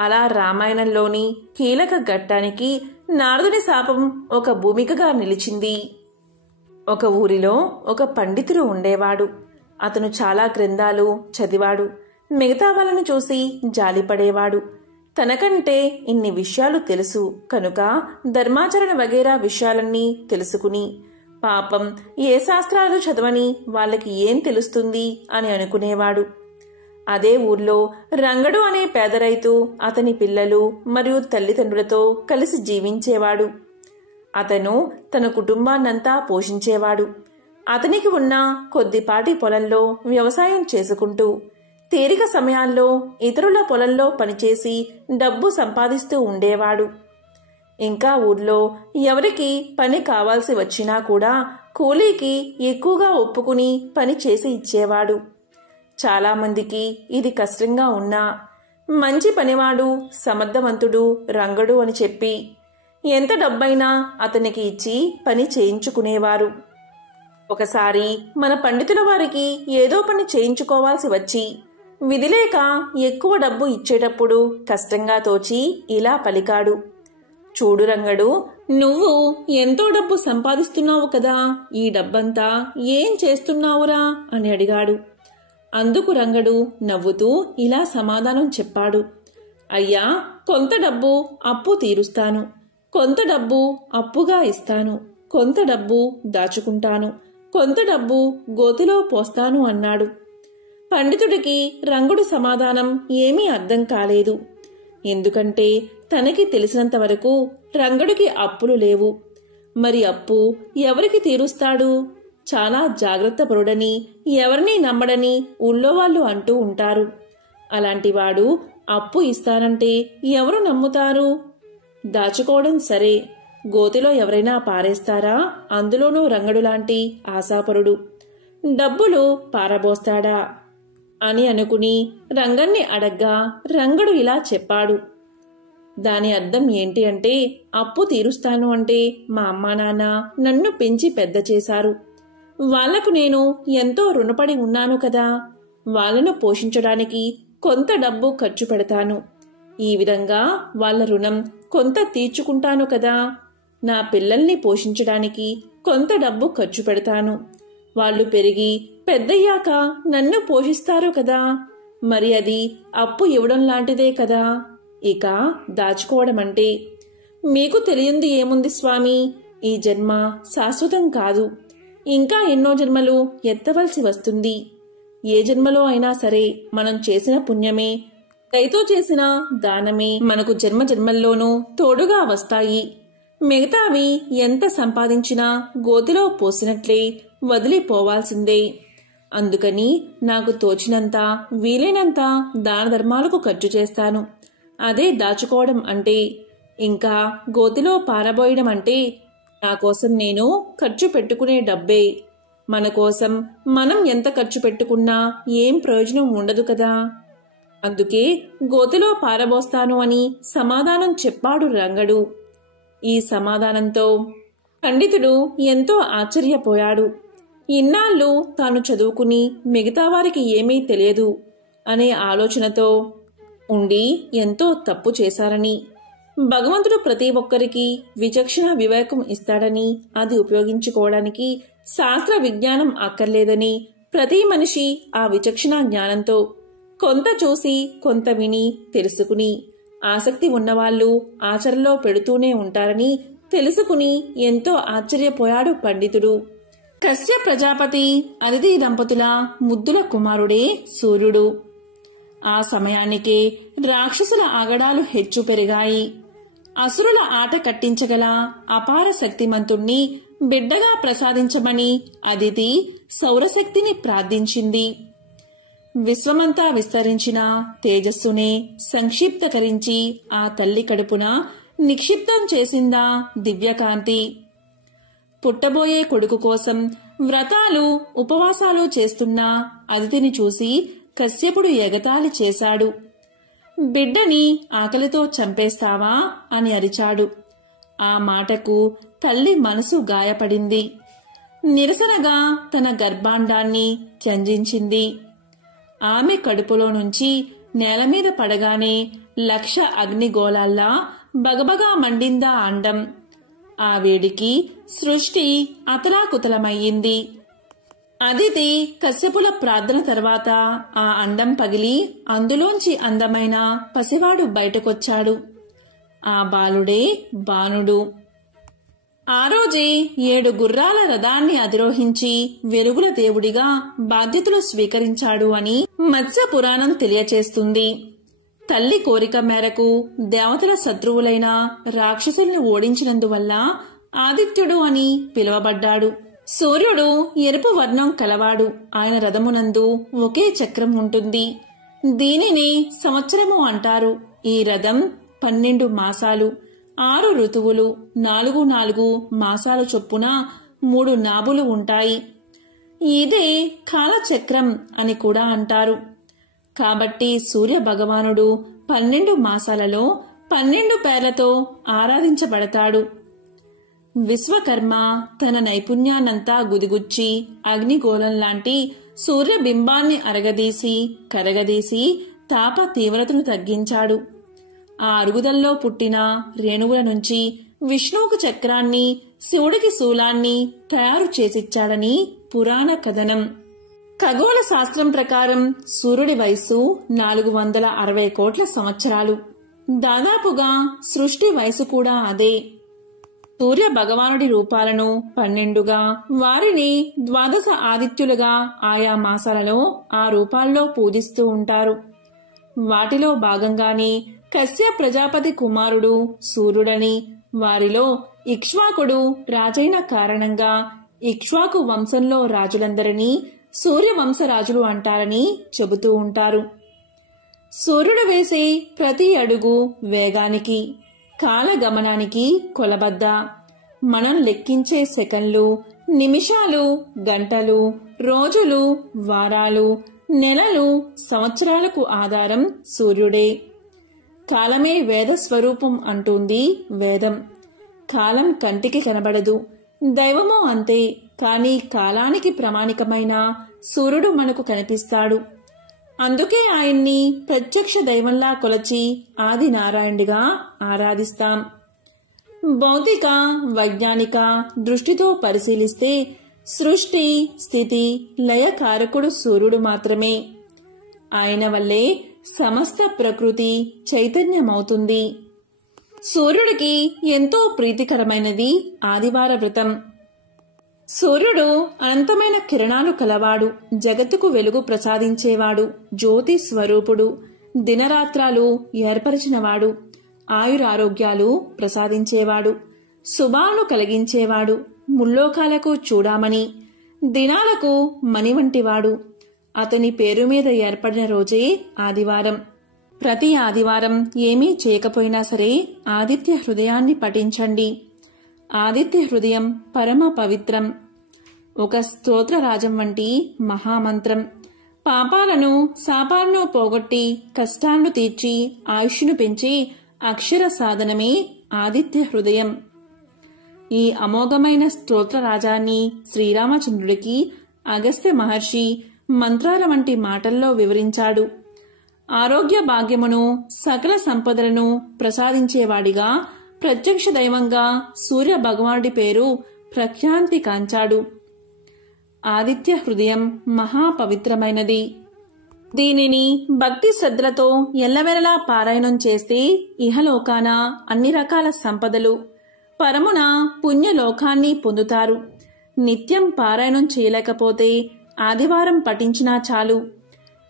అలా రామాయణంలోని కీలక ఘట్టానికి నారదుని శాపం ఒక భూమికగా నిలిచింది. ఒక ఊరిలో ఒక పండితుడు ఉండేవాడు. అతను చాలా గ్రంథాలు చదివాడు. మిగతా వాళ్ళను చూసి జాలిపడేవాడు. తనకంటే ఇన్ని విషయాలు తెలుసు కనుక ధర్మాచరణ వగేరా విషయాలన్నీ తెలుసుకుని, పాపం ఏ శాస్త్రాలు చదవని వాళ్ళకి ఏం తెలుస్తుంది అని అనుకునేవాడు. అదే ఊర్లో రంగడు అనే పేద రైతు, అతని పిల్లలు మరియు తల్లిదండ్రులతో కలిసి జీవించేవాడు. అతను తన కుటుంబాన్నంతా పోషించేవాడు. అతనికి ఉన్న కొద్దిపాటి పొలంలో వ్యవసాయం చేసుకుంటూ తీరిక సమయాల్లో ఇతరుల పొలంలో పనిచేసి డబ్బు సంపాదిస్తూ ఉండేవాడు. ఇంకా ఊర్లో ఎవరికి పని కావాల్సి వచ్చినా కూడా కూలీకి ఎక్కువగా ఒప్పుకుని పని చేసి ఇచ్చేవాడు. చాలామందికి ఇది కష్టంగా ఉన్నా మంచి పనివాడు, సమర్థవంతుడు రంగడు అని చెప్పి ఎంత డబ్బైనా అతనికి ఇచ్చి పని చేయించుకునేవారు. ఒకసారి మన పండితుల వారికి ఏదో పని చేయించుకోవాల్సి వచ్చి విధిలేక ఎక్కువ డబ్బు ఇచ్చేటప్పుడు కష్టంగా తోచి ఇలా పలికాడు. చూడు రంగడు, నువ్వు ఎంతో డబ్బు సంపాదిస్తున్నావు కదా, ఈ డబ్బంతా ఏం చేస్తున్నావురా అని అడిగాడు. అందుకు రంగడు నవ్వుతూ ఇలా సమాధానం చెప్పాడు. అయ్యా, కొంత డబ్బు అప్పు తీరుస్తాను, కొంత డబ్బు అప్పుగా ఇస్తాను, కొంత డబ్బు దాచుకుంటాను, కొంత డబ్బు గోతిలో పోస్తాను అన్నాడు. పండితుడికి రంగుడు సమాధానం ఏమీ అర్థం కాలేదు. ఎందుకంటే తనకి తెలిసినంత వరకు రంగడికి అప్పులు లేవు. మరి అప్పు ఎవరికి తీరుస్తాడు? చాలా జాగ్రత్తపరుడని, ఎవరినీ నమ్మడని ఊళ్ళో వాళ్ళు అంటూ ఉంటారు. అలాంటివాడు అప్పు ఇస్తానంటే ఎవరు నమ్ముతారు? దాచుకోవడం సరే, గోతిలో ఎవరైనా పారేస్తారా? అందులోనూ రంగడులాంటి ఆశాపరుడు డబ్బులు పారబోస్తాడా అని అనుకుని రంగన్ని అడగ్గా రంగడు ఇలా చెప్పాడు. దాని అర్థం ఏంటి అంటే, అప్పు తీరుస్తాను అంటే మా అమ్మా నాన్న నన్ను పెంచి పెద్ద చేశారు. వాళ్లకు నేను ఎంతో రుణపడి ఉన్నాను కదా, వాళ్లను పోషించడానికి కొంత డబ్బు ఖర్చు పెడతాను. ఈ విధంగా వాళ్ల రుణం కొంత తీర్చుకుంటాను కదా. నా పిల్లల్ని పోషించడానికి కొంత డబ్బు ఖర్చు పెడతాను. వాళ్ళు పెరిగి పెద్దయ్యాక నన్ను పోషిస్తారు కదా, మరి అది అప్పు ఇవ్వడం లాంటిదే కదా. ఇక దాచుకోవడం అంటే మీకు తెలియంది ఏముంది స్వామి, ఈ జన్మ శాశ్వతం కాదు, ఇంకా ఎన్నో జన్మలు ఎత్తవలసి వస్తుంది. ఏ జన్మలో అయినా సరే మనం చేసిన పుణ్యమే, దయతో చేసిన దానమే మనకు జన్మ జన్మల్లోనూ తోడుగా వస్తాయి. మిగతావి ఎంత సంపాదించినా గోతిలో పోసినట్లే వదిలిపోవాల్సిందే. అందుకని నాకు తోచినంత, వీలైనంత దాన ధర్మాలకు ఖర్చు చేస్తాను. అదే దాచుకోవడం అంటే. ఇంకా గోతిలో పారబోయడం అంటే నా కోసం నేను ఖర్చు పెట్టుకునే డబ్బే. మన కోసం మనం ఎంత ఖర్చు పెట్టుకున్నా ఏం ప్రయోజనం ఉండదు కదా. అందుకే గోతిలో పారబోస్తాను అని సమాధానం చెప్పాడు రంగడు. ఈ సమాధానంతో పండితుడు ఎంతో ఆశ్చర్యపోయాడు. ఇన్నాళ్ళు తాను చదువుకుని మిగతా వారికి ఏమీ తెలియదు అనే ఆలోచనతో ఉండి ఎంతో తప్పు చేశారని, భగవంతుడు ప్రతి ఒక్కరికి విచక్షణ వివేకం ఇస్తాడని, అది ఉపయోగించుకోవడానికి శాస్త్ర విజ్ఞానం అక్కర్లేదని, ప్రతి మనిషి ఆ విచక్షణ జ్ఞానంతో కొంత చూసి కొంత విని తెలుసుకుని ఆసక్తి ఉన్నవాళ్లు ఆచరణలో పెడుతూనే ఉంటారని తెలుసుకుని ఎంతో ఆశ్చర్యపోయాడు పండితుడు. కశ్య ప్రజాపతి అదితి దంపతుల ముద్దుల కుమారుడే సూర్యుడు. ఆ సమయానికే రాక్షసుల ఆగడాలు హెచ్చు పెరిగాయి. అసురుల ఆట కట్టించగల అపార శక్తిమంతుణ్ణి బిడ్డగా ప్రసాదించమని అదితి సౌరశక్తిని ప్రార్థించింది. విశ్వమంతా విస్తరించిన తేజస్సునే సంక్షిప్తకరించి ఆ తల్లి కడుపున నిక్షిప్తం చేసిందా దివ్యకాంతి. పుట్టబోయే కొడుకు కోసం వ్రతాలు ఉపవాసాలు చేస్తున్న అదితిని చూసి కశ్యపుడు ఎగతాళి చేశాడు. బిడ్డని ఆకలితో చంపేస్తావా అని అరిచాడు. ఆ మాటకు తల్లి మనసు గాయపడింది. నిరసనగా తన గర్భాండాన్ని త్యంజించింది. ఆమె కడుపులో నుంచి నేలమీద పడగానే 1,00,000 అగ్నిగోళాల్లా బగబగా మండిందా అండం. ఆ వేడికి సృష్టి అతలాకుతలమయ్యింది. అదితి కశ్యపుల ప్రార్థన తర్వాత ఆ అండం పగిలి అందులోంచి అందమైన పసివాడు బయటకొచ్చాడు. ఆ బాలుడే బాణుడు. ఆ రోజే 7 గుర్రాల రథాన్ని అధిరోహించి వెలుగుల దేవుడిగా బాధ్యతలు స్వీకరించాడు అని మత్స్య పురాణం తెలియచేస్తుంది. తల్లి కోరిక మేరకు దేవతల శత్రువులైన రాక్షసుల్ని ఓడించినందువల్ల ఆదిత్యుడు అని పిలువబడ్డాడు. సూర్యుడు ఎరుపు వర్ణం కలవాడు. ఆయన రథమునందు ఒకే చక్రం ఉంటుంది. దీనిని సంవత్సరము అంటారు. ఈ రథం 12 మాసాలు, 6 ఋతువులు, 4 మాసాలు చొప్పున 3 నాభులు ఉంటాయి. ఇదే కాలచక్రం అని కూడా అంటారు. కాబట్టి సూర్య భగవానుడు 12 మాసాలలో 12 పేర్లతో ఆరాధించబడతాడు. విశ్వకర్మ తన నైపుణ్యాన్నంతా గుదిగుచ్చి అగ్నిగోళం లాంటి సూర్యబింబాన్ని అరగదీసి కరగదీసి తాప తీవ్రతను తగ్గించాడు. ఆ అరుగుదల్లో పుట్టిన రేణువుల నుంచి విష్ణువుకు చక్రాన్ని, శివుడికి శూలాన్ని తయారు చేసిచ్చాడని పురాణ కథనం. ఖగోళ శాస్త్రం ప్రకారం సూర్యుడి వయస్సు 460 కోట్ల సంవత్సరాలు. దాదాపుగా సృష్టి వయసు కూడా అదే. సూర్య భగవానుడి రూపాలను 12గా, వారిని 12 ఆదిత్యులుగా ఆయా మాసాలలో ఆ రూపాల్లో పూజిస్తూ ఉంటారు. వాటిలో భాగంగానే కశ్యప ప్రజాపతి కుమారుడు సూర్యుడని, వారిలో ఇక్ష్వాకుడు రాజైన కారణంగా ఇక్ష్వాకు వంశంలో రాజులందరినీ సూర్యవంశరాజులు అంటారని చెబుతూ ఉంటారు. సూర్యుడు వేసే ప్రతి అడుగు వేగానికి, కాలగమనానికి కొలబద్ద. మనం లెక్కించే సెకన్లు, నిమిషాలు, గంటలు, రోజులు, వారాలు, నెలలు, సంవత్సరాలకు ఆధారం సూర్యుడే. కాలమే వేద స్వరూపం అంటుంది వేదం. కాలం కంటికి కనబడదు, దైవమో అంతే. కానీ కాలానికి ప్రామాణికమైన సూర్యుడు మనకు కనిపిస్తాడు. అందుకే ఆయన్ని ప్రత్యక్ష దైవంలా కొలచి ఆది నారాయణుడిగా ఆరాధిస్తాం. భౌతిక వైజ్ఞానిక దృష్టితో పరిశీలిస్తే సృష్టి స్థితి లయకారకుడు సూర్యుడు మాత్రమే. ఆయన వల్లే సమస్త ప్రకృతి చైతన్యమవుతుంది. సూర్యుడికి ఎంతో ప్రీతికరమైనది ఆదివార వ్రతం. సూర్యుడు అనంతమైన కిరణాలు కలవాడు, జగత్తుకు వెలుగు ప్రసాదించేవాడు, జ్యోతి స్వరూపుడు, దినరాత్రాలు ఏర్పరిచినవాడు, ఆయురారోగ్యాలు ప్రసాదించేవాడు, శుభాలను కలిగించేవాడు, ముల్లోకాలకు చూడామణి, దినాలకు మణి వంటివాడు. అతని పేరు మీద ఏర్పడిన రోజే ఆదివారం. ప్రతి ఆదివారం ఏమీ చేయకపోయినా సరే ఆదిత్య హృదయాన్ని పఠించండి. ఆదిత్య హృదయం పరమ పవిత్రం. ఒక స్తోత్రరాజం వంటి మహామంత్రం. పాపాలను శాపాలను పోగొట్టి కష్టాలను తీర్చి ఆయుష్ను పెంచి అక్షర సాధనమే ఆదిత్య హృదయం. ఈ అమోఘమైన స్తోత్రరాజాన్ని శ్రీరామచంద్రుడికి అగస్త్య మహర్షి మంత్రాల వంటి మాటల్లో వివరించాడు. ఆరోగ్య భాగ్యమును సకల సంపదలను ప్రసాదించేవాడిగా ప్రత్యక్ష దైవంగా సూర్య భగవానుడి పేరు ప్రఖ్యాతి కాంచాడు. ఆదిత్య హృదయం మహాపవిత్రమైనది. దీనిని భక్తి శ్రద్ధలతో ఎల్లవెల్లలా పారాయణం చేస్తే ఇహలోకాన అన్ని రకాల సంపదలు, పరమున పుణ్యలోకాన్ని పొందుతారు. నిత్యం పారాయణం చేయలేకపోతే ఆదివారం పఠించినా చాలు.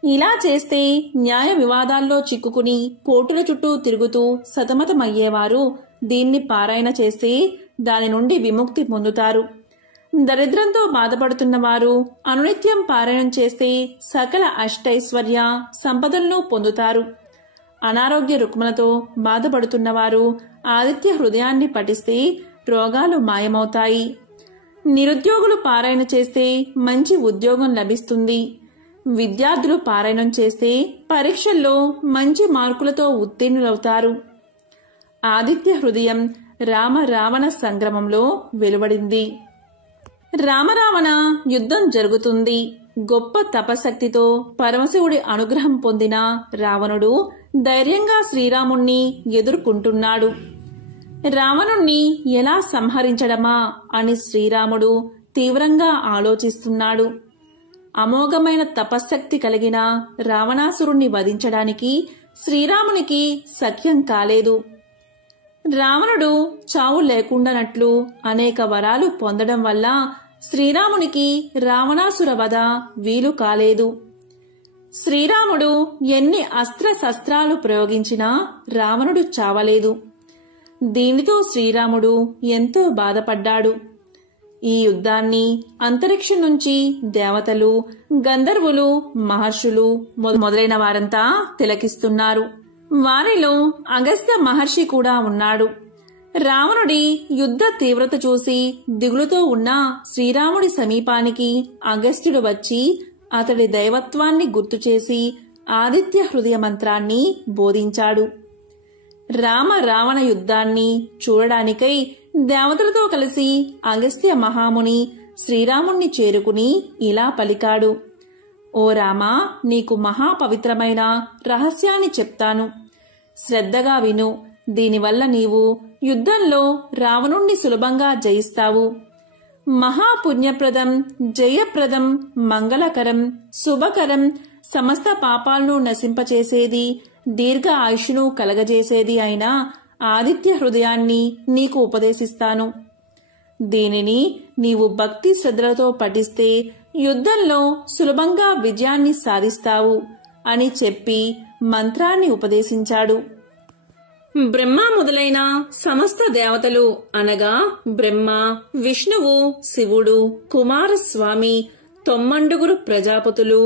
ఇలా చేస్తే న్యాయ వివాదాల్లో చిక్కుకుని కోర్టుల చుట్టూ తిరుగుతూ సతమతమయ్యేవారు దీన్ని పారాయణ చేస్తే దాని నుండి విముక్తి పొందుతారు. దరిద్రంతో బాధపడుతున్న వారు అనునిత్యం పారాయణం చేస్తే సకల అష్టైశ్వర్య సంపదలను పొందుతారు. అనారోగ్య రుగ్మలతో బాధపడుతున్నవారు ఆదిత్య హృదయాన్ని పఠిస్తే రోగాలు మాయమవుతాయి. నిరుద్యోగులు పారాయణ చేస్తే మంచి ఉద్యోగం లభిస్తుంది. విద్యార్థులు పారాయణం చేస్తే పరీక్షల్లో మంచి మార్కులతో ఉత్తీర్ణులవుతారు. ఆదిత్య హృదయం రామ రావణ సంగ్రామంలో వెలువడింది. రామరావణ యుద్ధం జరుగుతుంది. గొప్ప తపశక్తితో పరమశివుడి అనుగ్రహం పొందిన రావణుడు ధైర్యంగా శ్రీరాముణ్ణి ఎదుర్కొంటున్నాడు. రావణుణ్ణి ఎలా సంహరించడమా అని శ్రీరాముడు తీవ్రంగా ఆలోచిస్తున్నాడు. అమోఘమైన తపశ్శక్తి కలిగిన రావణాసురుణ్ణి వధించడానికి శ్రీరామునికి సఖ్యం కాలేదు. రావణుడు చావు లేకుండానట్లు అనేక వరాలు పొందడం వల్ల శ్రీరామునికి రావణాసుర వధ వీలు కాలేదు. శ్రీరాముడు ఎన్ని అస్త్రశస్త్రాలు ప్రయోగించినా రావణుడు చావలేదు. దీనితో శ్రీరాముడు ఎంతో బాధపడ్డాడు. ఈ యుద్ధాన్ని అంతరిక్షం నుంచి దేవతలు, గంధర్వులు, మహర్షులు మొదలైన వారంతా తిలకిస్తున్నారు. వారిలో అగస్త్య మహర్షి కూడా ఉన్నాడు. రావణుడి యుద్ధ తీవ్రత చూసి దిగులుతో ఉన్న శ్రీరాముడి సమీపానికి అగస్త్యుడు వచ్చి అతడి దైవత్వాన్ని గుర్తుచేసి ఆదిత్య హృదయ మంత్రాన్ని బోధించాడు. రామ రావణ యుద్ధాన్ని చూడడానికై దేవతలతో కలిసి అగస్త్య మహాముని శ్రీరాముణ్ణి చేరుకుని ఇలా పలికాడు. ఓ రామా, నీకు మహాపవిత్రమైన రహస్యాన్ని చెప్తాను. శ్రద్ధగా విను. దీనివల్ల నీవు యుద్ధంలో రావణుణ్ణి సులభంగా జయిస్తావు. మహాపుణ్యప్రదం, జయప్రదం, మంగళకరం, శుభకరం, సమస్త పాపాలను నశింపచేసేది, దీర్ఘ ఆయుష్ను కలగజేసేది అయిన ఆదిత్య హృదయాన్ని నీకు ఉపదేశిస్తాను. దీనిని నీవు భక్తి శ్రద్ధలతో పఠిస్తే యుద్ధంలో సులభంగా విజయాన్ని సాధిస్తావు అని చెప్పి మంత్రాన్ని ఉపదేశించాడు. బ్రహ్మ మొదలైన సమస్త దేవతలు అనగా బ్రహ్మ, విష్ణువు, శివుడు, కుమారస్వామి, 9 ప్రజాపతులు,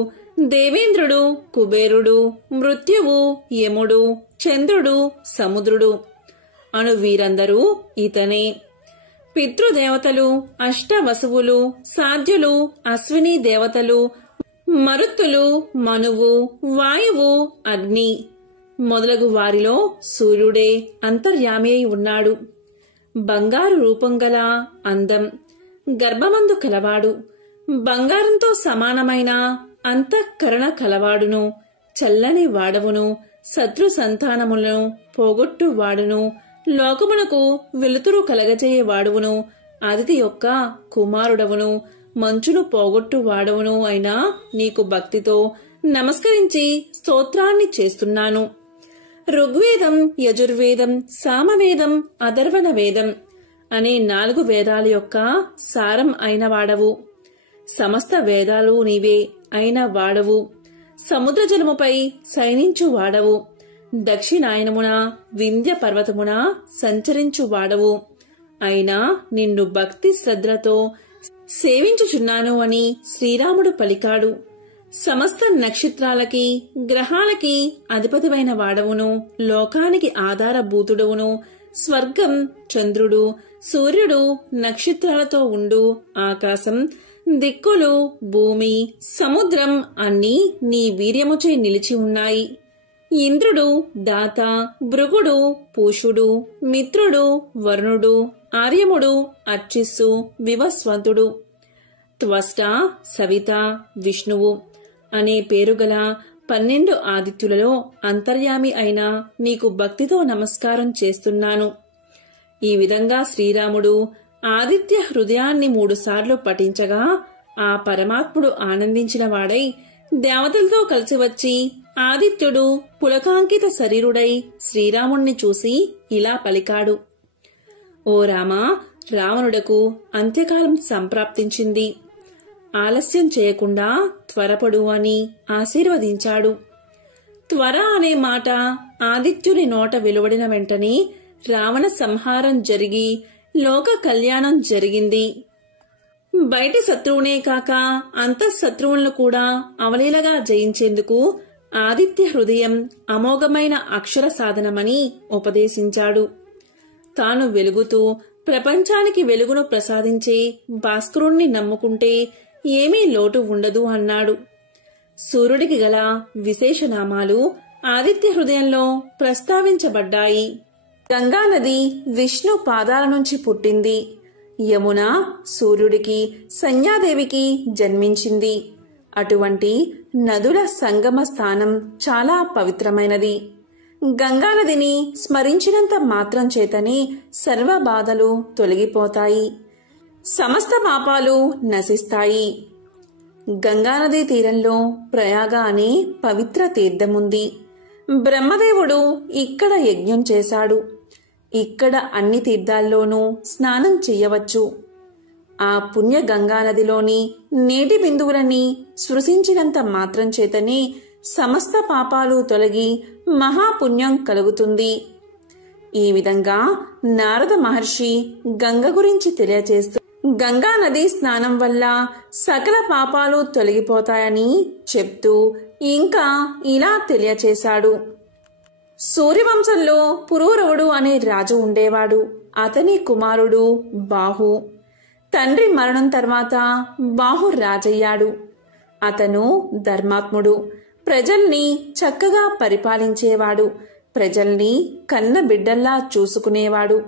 దేవేంద్రుడు, కుబేరుడు, మృత్యువు, యముడు, చంద్రుడు, సముద్రుడు అను వీరందరూ ఇతనే. పితృదేవతలు, అష్టవసువులు, సాధ్యులు, అశ్విని దేవతలు, మరుత్తులు, మనువు, వాయువు, అగ్ని మొదలగు వారిలో సూర్యుడే అంతర్యామి అయి ఉన్నాడు. బంగారు రూపం గల అందం, గర్భమందు కలవాడు, బంగారంతో సమానమైన అంతఃకరణ కలవాడును, చల్లని వాడవును, శత్రు సంతానములను పోగొట్టు వాడును, లోకమునకు వెలుతురు కలగజేయవాడువును, అదితి యొక్క కుమారుడవును, మంచును పోగొట్టు వాడవును అయినా నీకు భక్తితో నమస్కరించి స్తోత్రాన్ని చేస్తున్నాను. ఋగ్వేదం, యజుర్వేదం, సామవేదం, అథర్వణ వేదం అనే 4 వేదాల యొక్క సారం అయిన వాడవు. సమస్త వేదాలు నీవే అయిన వాడవు. సముద్ర జలముపై శయనించు వాడవు. దక్షిణాయనమున వింధ్య పర్వతమున సంచరించు వాడవు. అయినా నిన్ను భక్తి శ్రద్ధలతో సేవించుచున్నాను అని శ్రీరాముడు పలికాడు. సమస్త నక్షత్రాలకి, గ్రహాలకి అధిపతివైన వాడవును, లోకానికి ఆధారభూతుడవును, స్వర్గం, చంద్రుడు, సూర్యుడు, నక్షత్రాలతో ఉండు ఆకాశం, దిక్కులు, భూమి, సముద్రం అన్నీ నీ వీర్యముచే నిలిచి ఉన్నాయి. ఇంద్రుడు, దాత, భృగుడు, పూషుడు, మిత్రుడు, వరుణుడు, ఆర్యముడు, అర్చిస్సు, వివస్వంతుడు, త్వష్ట, సవిత, విష్ణువు అనే పేరుగల 12 ఆదిత్యులలో అంతర్యామి అయిన నీకు భక్తితో నమస్కారం చేస్తున్నాను. ఈ విధంగా శ్రీరాముడు ఆదిత్య హృదయాన్ని 3 సార్లు పఠించగా ఆ పరమాత్ముడు ఆనందించిన వాడై దేవతలతో కలిసి వచ్చి ఆదిత్యుడు పులకాంకిత శరీరుడై శ్రీరాముణ్ణి చూసి ఇలా పలికాడు. ఓ రామా, రావణుడకు అంత్యకాలం సంప్రాప్తించింది. ఆలస్యం చేయకుండా త్వరపడు అని ఆశీర్వదించాడు. త్వర అనే మాట ఆదిత్యుని నోట వెలువడిన వెంటనే రావణ సంహారం జరిగి లోక కళ్యాణం జరిగింది. బయటి శత్రువునే కాక అంతఃశత్రువులను కూడా అవలీలగా జయించేందుకు ఆదిత్య హృదయం అమోఘమైన అక్షర సాధనమని ఉపదేశించాడు. తాను వెలుగుతూ ప్రపంచానికి వెలుగును ప్రసాదించే భాస్కరుణ్ణి నమ్ముకుంటే ఏమీ లోటు ఉండదు అన్నాడు. సూర్యుడికి గల విశేషనామాలు ఆదిత్య హృదయంలో ప్రస్తావించబడ్డాయి. గంగానది విష్ణు పాదాల నుంచి పుట్టింది. యమున సూర్యుడికి, సంధ్యాదేవికి జన్మించింది. అటువంటి నదుల సంగమ స్థానం చాలా పవిత్రమైనది. గంగానదిని స్మరించినంత మాత్రం చేతనే సర్వ బాధలు తొలగిపోతాయి, సమస్త పాపాలు నశిస్తాయి. గంగానదీ తీరంలో ప్రయాగ అనే పవిత్ర తీర్థముంది. బ్రహ్మదేవుడు ఇక్కడ యజ్ఞం చేశాడు. ఇక్కడ అన్ని తీర్థాల్లోనూ స్నానం చెయ్యవచ్చు. ఆ పుణ్య గంగానదిలోని నీటి బిందువులని స్పృశించినంత మాత్రం చేతనే సమస్త పాపాలు తొలగి మహాపుణ్యం కలుగుతుంది. ఈ విధంగా నారద మహర్షి గంగ గురించి తెలియచేస్తూ గంగా నది స్నానం వల్ల సకల పాపాలు తొలగిపోతాయని చెప్తూ ఇంకా ఇలా తెలియచేశాడు. సూర్యవంశంలో పురూరవుడు అనే రాజు ఉండేవాడు. అతని కుమారుడు బాహు. తండ్రి మరణం తర్వాత బాహు రాజయ్యాడు. అతను ధర్మాత్ముడు. ప్రజల్ని చక్కగా పరిపాలించేవాడు. ప్రజల్ని కన్న బిడ్డల్లా చూసుకునేవాడు.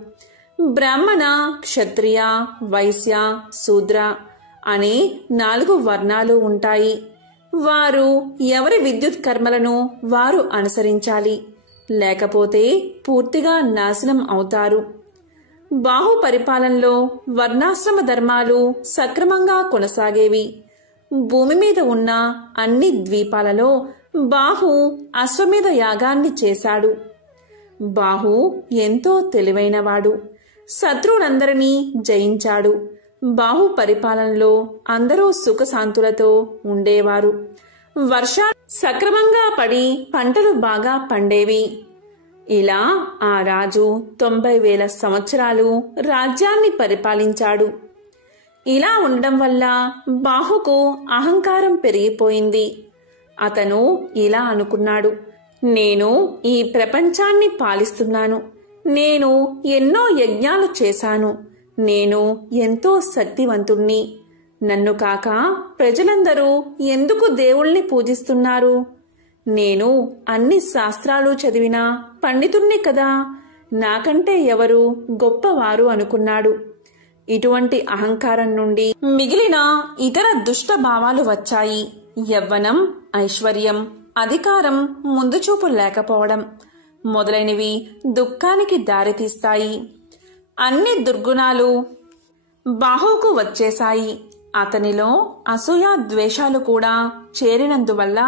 బ్రాహ్మణ, క్షత్రియ, వైశ్య, శూద్ర అనే 4 వర్ణాలు ఉంటాయి. వారు ఎవరి విద్యుత్ కర్మలను వారు అనుసరించాలి, లేకపోతే పూర్తిగా నాశనం అవుతారు. బాహు పరిపాలనలో వర్ణాశ్రమ ధర్మాలు సక్రమంగా కొనసాగేవి. భూమి మీద ఉన్న అన్ని ద్వీపాలలో బాహు అశ్వమేధ యాగాన్ని చేశాడు. బాహు ఎంతో తెలివైనవాడు. శత్రువులందరినీ జయించాడు. బాహు పరిపాలనలో అందరూ సుఖశాంతులతో ఉండేవారు. వర్షాలు సక్రమంగా పడి పంటలు బాగా పండేవి. ఇలా ఆ రాజు 90,000 సంవత్సరాలు రాజ్యాన్ని పరిపాలించాడు. ఇలా ఉండడం వల్ల బాహుకు అహంకారం పెరిగిపోయింది. అతను ఇలా అనుకున్నాడు, నేను ఈ ప్రపంచాన్ని పాలిస్తున్నాను. నేను ఎన్నో యజ్ఞాలు చేశాను. నేను ఎంతో శక్తివంతుణ్ణి. నన్ను కాక ప్రజలందరూ ఎందుకు దేవుణ్ణి పూజిస్తున్నారు? నేను అన్ని శాస్త్రాలు చదివిన పండితుణ్ణి కదా, నాకంటే ఎవరు గొప్పవారు అనుకున్నాడు. ఇటువంటి అహంకారం నుండి మిగిలిన ఇతర దుష్ట భావాలు వచ్చాయి. యవ్వనం, ఐశ్వర్యం, అధికారం, ముందుచూపు లేకపోవడం మొదలైనవి దుఃఖానికి దారితీస్తాయి. అన్ని దుర్గుణాలు బాహుకు వచ్చేశాయి. అతనిలో అసూయ, ద్వేషాలు కూడా చేరినందువల్ల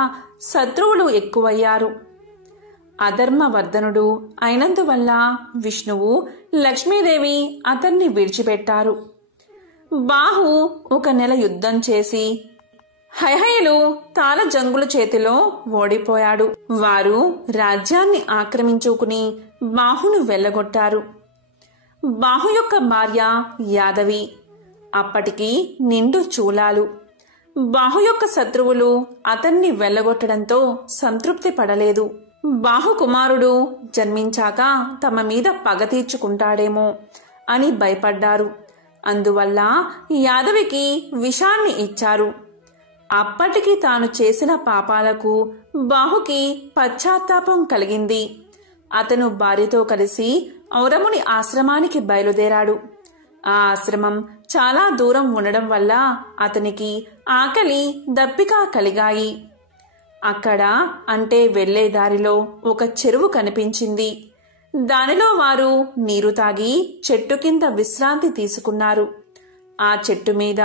శత్రువులు ఎక్కువయ్యారు. అధర్మవర్ధనుడు అయినందువల్ల విష్ణువు, లక్ష్మీదేవి అతన్ని విడిచిపెట్టారు. బాహు 1 నెల యుద్ధం చేసి హైహయులు తాళ జంగుల చేతిలో ఓడిపోయాడు. వారు రాజ్యాన్ని ఆక్రమించుకుని బాహును వెళ్ళగొట్టారు. బాహు యొక్క భార్య యాదవి. అప్పటికి నిండు చూలాలు. బాహు యొక్క శత్రువులు అతన్ని వెళ్ళగొట్టడంతో సంతృప్తి పడలేదు. బాహు కుమారుడు జన్మించాక తమ మీద పగ తీర్చుకుంటాడేమో అని భయపడ్డారు. అందువల్ల యాదవికి విషాన్ని ఇచ్చారు. అప్పటికి తాను చేసిన పాపాలకు బాహుకి పశ్చాత్తాపం కలిగింది. అతను భార్యతో కలిసి ఔరముని ఆశ్రమానికి బయలుదేరాడు. ఆ ఆశ్రమం చాలా దూరం ఉండడం వల్ల అతనికి ఆకలి, దప్పిక కలిగాయి. అక్కడ అంటే వెళ్లే దారిలో ఒక చెరువు కనిపించింది. దానిలో వారు నీరు తాగి చెట్టు కింద విశ్రాంతి తీసుకున్నారు. ఆ చెట్టు మీద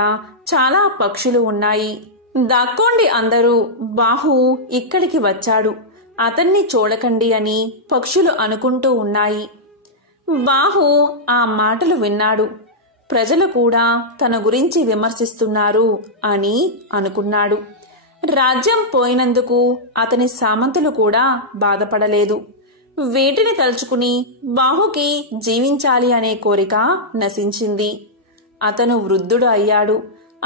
చాలా పక్షులు ఉన్నాయి. దాక్కోండి అందరూ, బాహు ఇక్కడికి వచ్చాడు, అతన్ని చూడకండి అని పక్షులు అనుకుంటూ ఉన్నాయి. బాహు ఆ మాటలు విన్నాడు. ప్రజలు కూడా తన గురించి విమర్శిస్తున్నారు అని అనుకున్నాడు. రాజ్యం పోయినందుకు అతని సామంతులు కూడా బాధపడలేదు. వీటిని తలుచుకుని బాహుకి జీవించాలి అనే కోరిక నశించింది. అతను వృద్ధుడు అయ్యాడు.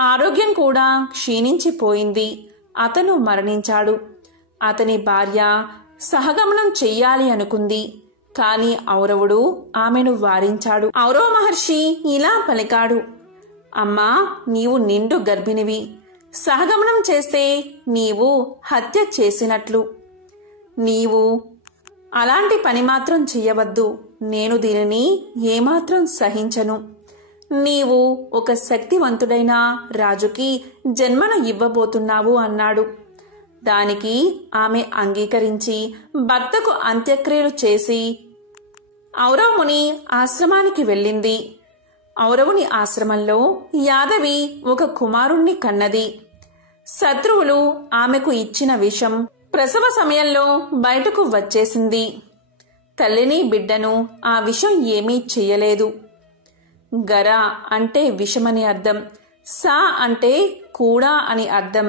ఆరోగ్యం కూడా క్షీణించిపోయింది. అతను మరణించాడు. అతని భార్య సహగమనం చెయ్యాలి అనుకుంది. కాని ఔరవుడు ఆమెను వారించాడు. ఔరవ మహర్షి ఇలా పలికాడు, అమ్మా, నీవు నిండు గర్భిణివి. సహగమనం చేస్తే నీవు హత్య చేసినట్లు. నీవు అలాంటి పని మాత్రం చెయ్యవద్దు. నేను దీనిని ఏమాత్రం సహించను. నీవు ఒక శక్తివంతుడైన రాజుకి జన్మను ఇవ్వబోతున్నావు అన్నాడు. దానికి ఆమె అంగీకరించి భర్తకు అంత్యక్రియలు చేసి ఔరవముని ఆశ్రమానికి వెళ్ళింది. ఔరవుని ఆశ్రమంలో యాదవి ఒక కుమారుణ్ణి కన్నది. శత్రువులు ఆమెకు ఇచ్చిన విషం ప్రసవ సమయంలో బయటకు వచ్చేసింది. తల్లిని బిడ్డను ఆ విషం ఏమీ చెయ్యలేదు. గర అంటే విషమని అర్థం, సా అంటే కూడా అని అర్థం.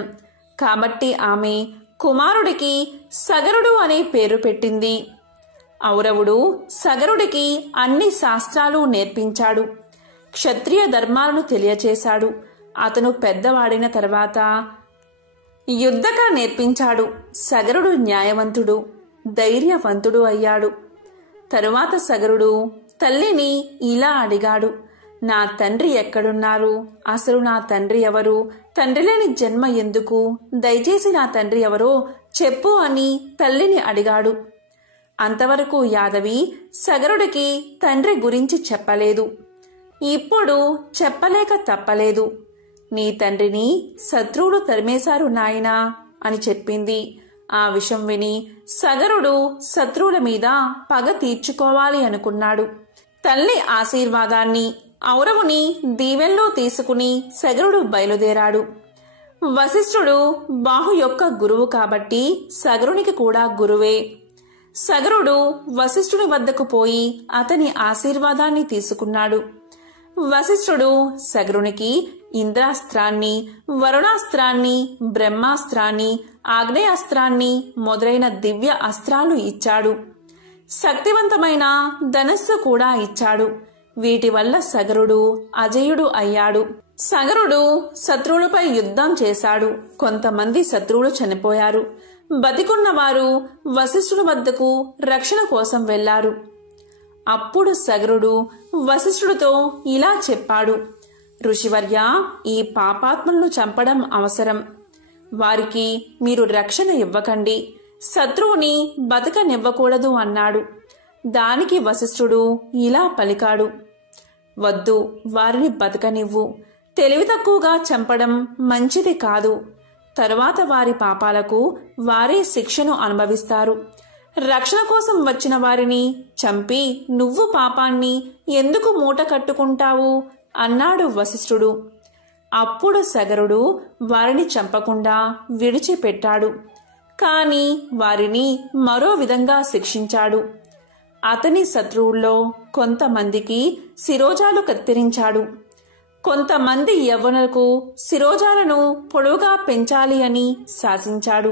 కాబట్టి ఆమె కుమారుడికి సగరుడు అనే పేరు పెట్టింది. ఔరవుడు సగరుడికి అన్ని శాస్త్రాలు నేర్పించాడు. క్షత్రియ ధర్మాలను తెలియచేశాడు. అతను పెద్దవాడిన తర్వాత యుద్ధకళ నేర్పించాడు. సగరుడు న్యాయవంతుడు, ధైర్యవంతుడు అయ్యాడు. తరువాత సగరుడు తల్లిని ఇలా అడిగాడు, నా తండ్రి ఎక్కడున్నారు? అసలు నా తండ్రి ఎవరు? తండ్రి లేని జన్మ ఎందుకు? దయచేసి నా తండ్రి ఎవరో చెప్పు అని తల్లిని అడిగాడు. అంతవరకు యాదవి సగరుడికి తండ్రి గురించి చెప్పలేదు. ఇప్పుడు చెప్పలేక తప్పలేదు. నీ తండ్రిని శత్రువులు తరిమేశారు నాయనా అని చెప్పింది. ఆ విషయం విని సగరుడు శత్రువుల మీద పగ తీర్చుకోవాలి అనుకున్నాడు. తల్లి ఆశీర్వాదాన్ని, ఔరవుని దీవెల్లో తీసుకుని సగరుడు బయలుదేరాడు. వశిష్ఠుడు బాహు యొక్క గురువు కాబట్టి సగరునికి కూడా గురువే. సగరుడు వశిష్ఠుని వద్దకు పోయి అతని ఆశీర్వాదాన్ని తీసుకున్నాడు. వశిష్ఠుడు సగరునికి ఇంద్రాస్త్రాన్ని, వరుణాస్త్రాన్ని, బ్రహ్మాస్త్రాన్ని, ఆగ్నేయాస్త్రాన్ని మొదలైన దివ్య అస్త్రాలు ఇచ్చాడు. శక్తివంతమైన ధనస్సు కూడా ఇచ్చాడు. వీటి వల్ల సగరుడు అజేయుడు అయ్యాడు. సగరుడు శత్రువులపై యుద్ధం చేశాడు. కొంతమంది శత్రువులు చనిపోయారు. బతికున్నవారు వశిష్ఠుని వద్దకు రక్షణ కోసం వెళ్లారు. అప్పుడు సగరుడు వశిష్ఠుడితో ఇలా చెప్పాడు, ఋషివర్య, ఈ పాపాత్ములను చంపడం అవసరం. వారికి మీరు రక్షణ ఇవ్వకండి, శత్రువుని బతకనివ్వకూడదు అన్నాడు. దానికి వశిష్ఠుడు ఇలా పలికాడు, వద్దు, వారిని బతకనివ్వు. తెలివి తక్కువగా చంపడం మంచిది కాదు. తరువాత వారి పాపాలకు వారే శిక్షను అనుభవిస్తారు. రక్షణ కోసం వచ్చిన వారిని చంపి నువ్వు పాపాన్ని ఎందుకు మూట కట్టుకుంటావు అన్నాడు వశిష్ఠుడు. అప్పుడు సగరుడు వారిని చంపకుండా విడిచిపెట్టాడు. కాని వారిని మరో విధంగా శిక్షించాడు. అతని శత్రువుల్లో కొంతమందికి శిరోజాలు కత్తిరించాడు. కొంతమంది యవ్వనులకు శిరోజాలను పొడవుగా పెంచాలి అని శాసించాడు.